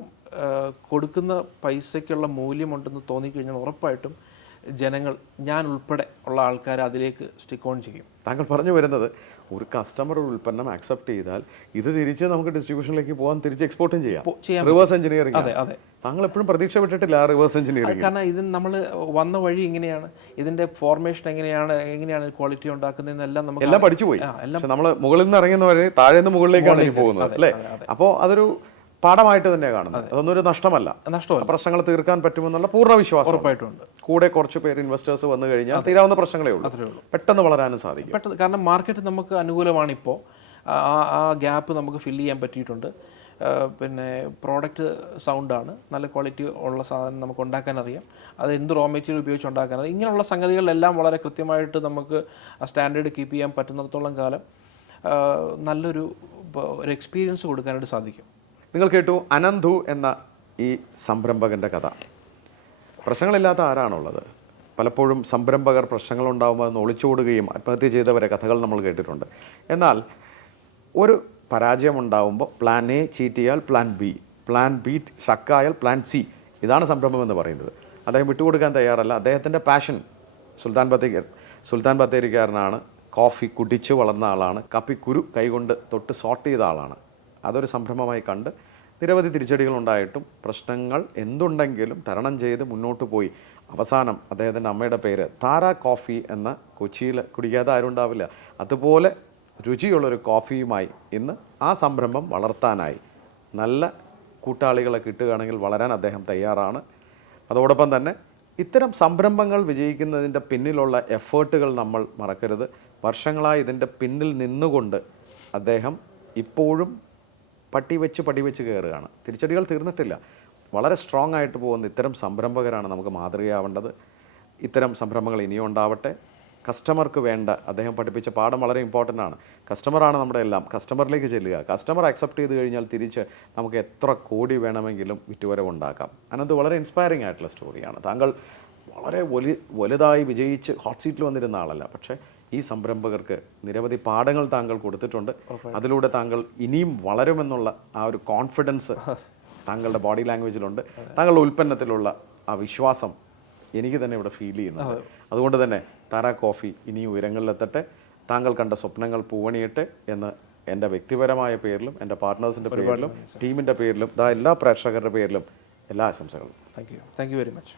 കൊടുക്കുന്ന പൈസയ്ക്കുള്ള മൂല്യമുണ്ടെന്ന് തോന്നിക്കഴിഞ്ഞാൽ ഉറപ്പായിട്ടും ജനങ്ങൾ ഞാൻ ഉൾപ്പെടെ ഉള്ള ആൾക്കാർ അതിലേക്ക് സ്റ്റിക്ക് ഓൺ ചെയ്യും. താങ്കൾ പറഞ്ഞു വരുന്നത് ഒരു കസ്റ്റമർ ഉൽപ്പന്നം അക്സെപ്റ്റ് ചെയ്താൽ ഇത് തിരിച്ച് നമുക്ക് ഡിസ്ട്രിബ്യൂഷനിലേക്ക് പോകാൻ തിരിച്ച് എക്സ്പോർട്ടും ചെയ്യാം. ചെയ്യാം റിവേഴ്സ് എഞ്ചിനീയറിംഗ് അതെ അതെ. താങ്കൾ എപ്പോഴും പ്രതീക്ഷ വിട്ടിട്ടില്ല ആ റിവേഴ്സ് എഞ്ചിനീയറിംഗ് കാരണം ഇത് നമ്മൾ വന്ന വഴി ഇങ്ങനെയാണ്. ഇതിന്റെ ഫോർമേഷൻ എങ്ങനെയാണ് എങ്ങനെയാണ് ക്വാളിറ്റി ഉണ്ടാക്കുന്നതെന്നെല്ലാം നമുക്ക് എല്ലാം പഠിച്ചു പോയി എല്ലാം നമ്മൾ മുകളിൽ നിന്ന് ഇറങ്ങുന്ന വഴി താഴെ നിന്ന് മുകളിലേക്കാണ് പോകുന്നത് അല്ലേ? അപ്പോൾ അതൊരു പാഠമായിട്ട് തന്നെ കാണുന്നത്. അതൊന്നും ഒരു നഷ്ടമല്ല. നഷ്ടമല്ല. പ്രശ്നങ്ങൾ തീർക്കാൻ പറ്റുമെന്നുള്ള പൂർണ വിശ്വാസം ഉറപ്പായിട്ടുണ്ട്. കൂടെ കുറച്ച് പേര് ഇൻവെസ്റ്റേഴ്സ് വന്നു കഴിഞ്ഞാൽ തീരാവുന്ന പ്രശ്നങ്ങളേ ഉള്ളൂ. അത്രേ ഉള്ളൂ. പെട്ടെന്ന് വളരാനും സാധിക്കും. പെട്ടെന്ന് കാരണം മാർക്കറ്റ് നമുക്ക് അനുകൂലമാണ് ഇപ്പോൾ ആ ആ ഗ്യാപ്പ് നമുക്ക് ഫില്ല് ചെയ്യാൻ പറ്റിയിട്ടുണ്ട്. പിന്നെ പ്രോഡക്റ്റ് സൗണ്ടാണ് നല്ല ക്വാളിറ്റി ഉള്ള സാധനം നമുക്ക് ഉണ്ടാക്കാൻ അറിയാം. അത് എന്ത് റോ മെറ്റീരിയൽ ഉപയോഗിച്ച് ഉണ്ടാക്കാൻ അറിയാം. ഇങ്ങനെയുള്ള സംഗതികളെല്ലാം വളരെ കൃത്യമായിട്ട് നമുക്ക് ആ സ്റ്റാൻഡേർഡ് കീപ്പ് ചെയ്യാൻ പറ്റുന്നിടത്തോളം കാലം നല്ലൊരു ഒരു എക്സ്പീരിയൻസ് കൊടുക്കാനായിട്ട് സാധിക്കും. നിങ്ങൾ കേട്ടു അനന്തു എന്ന ഈ സംരംഭകന്റെ കഥ. പ്രശ്നങ്ങളില്ലാത്ത ആരാണുള്ളത്? പലപ്പോഴും സംരംഭകർ പ്രശ്നങ്ങളുണ്ടാകുമ്പോൾ അതൊന്ന് ഒളിച്ചോടുകയും ആത്മഹത്യ ചെയ്തവരെ കഥകൾ നമ്മൾ കേട്ടിട്ടുണ്ട്. എന്നാൽ ഒരു പരാജയം ഉണ്ടാകുമ്പോൾ പ്ലാൻ എ ചീറ്റ് ചെയ്യാൽ പ്ലാൻ ബി പ്ലാൻ ബി ഷക്കായാൽ പ്ലാൻ സി ഇതാണ് സംരംഭം എന്ന് പറയുന്നത്. അദ്ദേഹം വിട്ടുകൊടുക്കാൻ തയ്യാറല്ല. അദ്ദേഹത്തിന്റെ പാഷൻ സുൽത്താൻ ബത്തേരി സുൽത്താൻ ബത്തേരിക്കാരനാണ്. കോഫി കുടിച്ച് വളർന്ന ആളാണ്. കപ്പിക്കുരു കൈകൊണ്ട് തൊട്ട് സോർട്ട് ചെയ്ത ആളാണ്. അതൊരു സംരംഭമായി കണ്ട് നിരവധി തിരിച്ചടികൾ ഉണ്ടായിട്ടും പ്രശ്നങ്ങൾ എന്തുണ്ടെങ്കിലും തരണം ചെയ്ത് മുന്നോട്ട് പോയി. അവസാനം അദ്ദേഹത്തിന്റെ അമ്മയുടെ പേര് താര കോഫി എന്ന കൊച്ചിയിൽ കുടിക്കാതെ ആരുണ്ടാവില്ല. അതുപോലെ രുചിയുള്ളൊരു കോഫിയുമായി ഇന്ന് ആ സംരംഭം വളർത്താനായി. നല്ല കൂട്ടാളികളെ കിട്ടുകയാണെങ്കിൽ വളരാൻ അദ്ദേഹം തയ്യാറാണ്. അതോടൊപ്പം തന്നെ ഇത്തരം സംരംഭങ്ങൾ വിജയിക്കുന്നതിന്റെ പിന്നിലുള്ള എഫേർട്ടുകൾ നമ്മൾ മറക്കരുത്. വർഷങ്ങളായി ഇതിന്റെ പിന്നിൽ നിന്നുകൊണ്ട് അദ്ദേഹം ഇപ്പോഴും പട്ടി വെച്ച് പടി വെച്ച് കയറുകയാണ്. തിരിച്ചടികൾ തീർന്നിട്ടില്ല. വളരെ സ്ട്രോങ് ആയിട്ട് പോകുന്ന ഇത്തരം സംരംഭകരാണ് നമുക്ക് മാതൃകയാവേണ്ടത്. ഇത്തരം സംരംഭങ്ങൾ ഇനിയും ഉണ്ടാവട്ടെ. കസ്റ്റമർക്ക് വേണ്ട അദ്ദേഹം പഠിപ്പിച്ച പാഠം വളരെ ഇമ്പോർട്ടന്റ് ആണ്. കസ്റ്റമറാണ് നമ്മുടെ എല്ലാം. കസ്റ്റമറിലേക്ക് ചെല്ലുക. കസ്റ്റമർ അക്സെപ്റ്റ് ചെയ്ത് കഴിഞ്ഞാൽ തിരിച്ച് നമുക്ക് എത്ര കോടി വേണമെങ്കിലും വിറ്റുവരവുണ്ടാക്കാം അനന്ത് വളരെ ഇൻസ്പയറിംഗ് ആയിട്ടുള്ള സ്റ്റോറിയാണ് താങ്കൾ വളരെ വലി വലുതായി വിജയിച്ച് ഹോട്ട് സീറ്റിൽ വന്നിരുന്ന ആളല്ല. പക്ഷേ ഈ സംരംഭകർക്ക് നിരവധി പാഠങ്ങൾ താങ്കൾ കൊടുത്തിട്ടുണ്ട്. അതിലൂടെ താങ്കൾ ഇനിയും വളരുമെന്നുള്ള ആ ഒരു കോൺഫിഡൻസ് [LAUGHS] താങ്കളുടെ ബോഡി ലാംഗ്വേജിലുണ്ട് താങ്കളുടെ ഉൽപ്പന്നത്തിലുള്ള ആ വിശ്വാസം എനിക്ക് തന്നെ ഇവിടെ ഫീൽ ചെയ്യുന്നത് അതുകൊണ്ട് തന്നെ താര കോഫി ഇനിയും ഉയരങ്ങളിലെത്തട്ടെ. താങ്കൾ കണ്ട സ്വപ്നങ്ങൾ പൂവണിയട്ടെ എന്ന് എന്റെ വ്യക്തിപരമായ പേരിലും എന്റെ പാർട്ട്നേഴ്സിന്റെ പേരിലും ടീമിന്റെ പേരിലും ദാ എല്ലാ പ്രേക്ഷകരുടെ പേരിലും എല്ലാ ആശംസകളും. Thank you thank you very much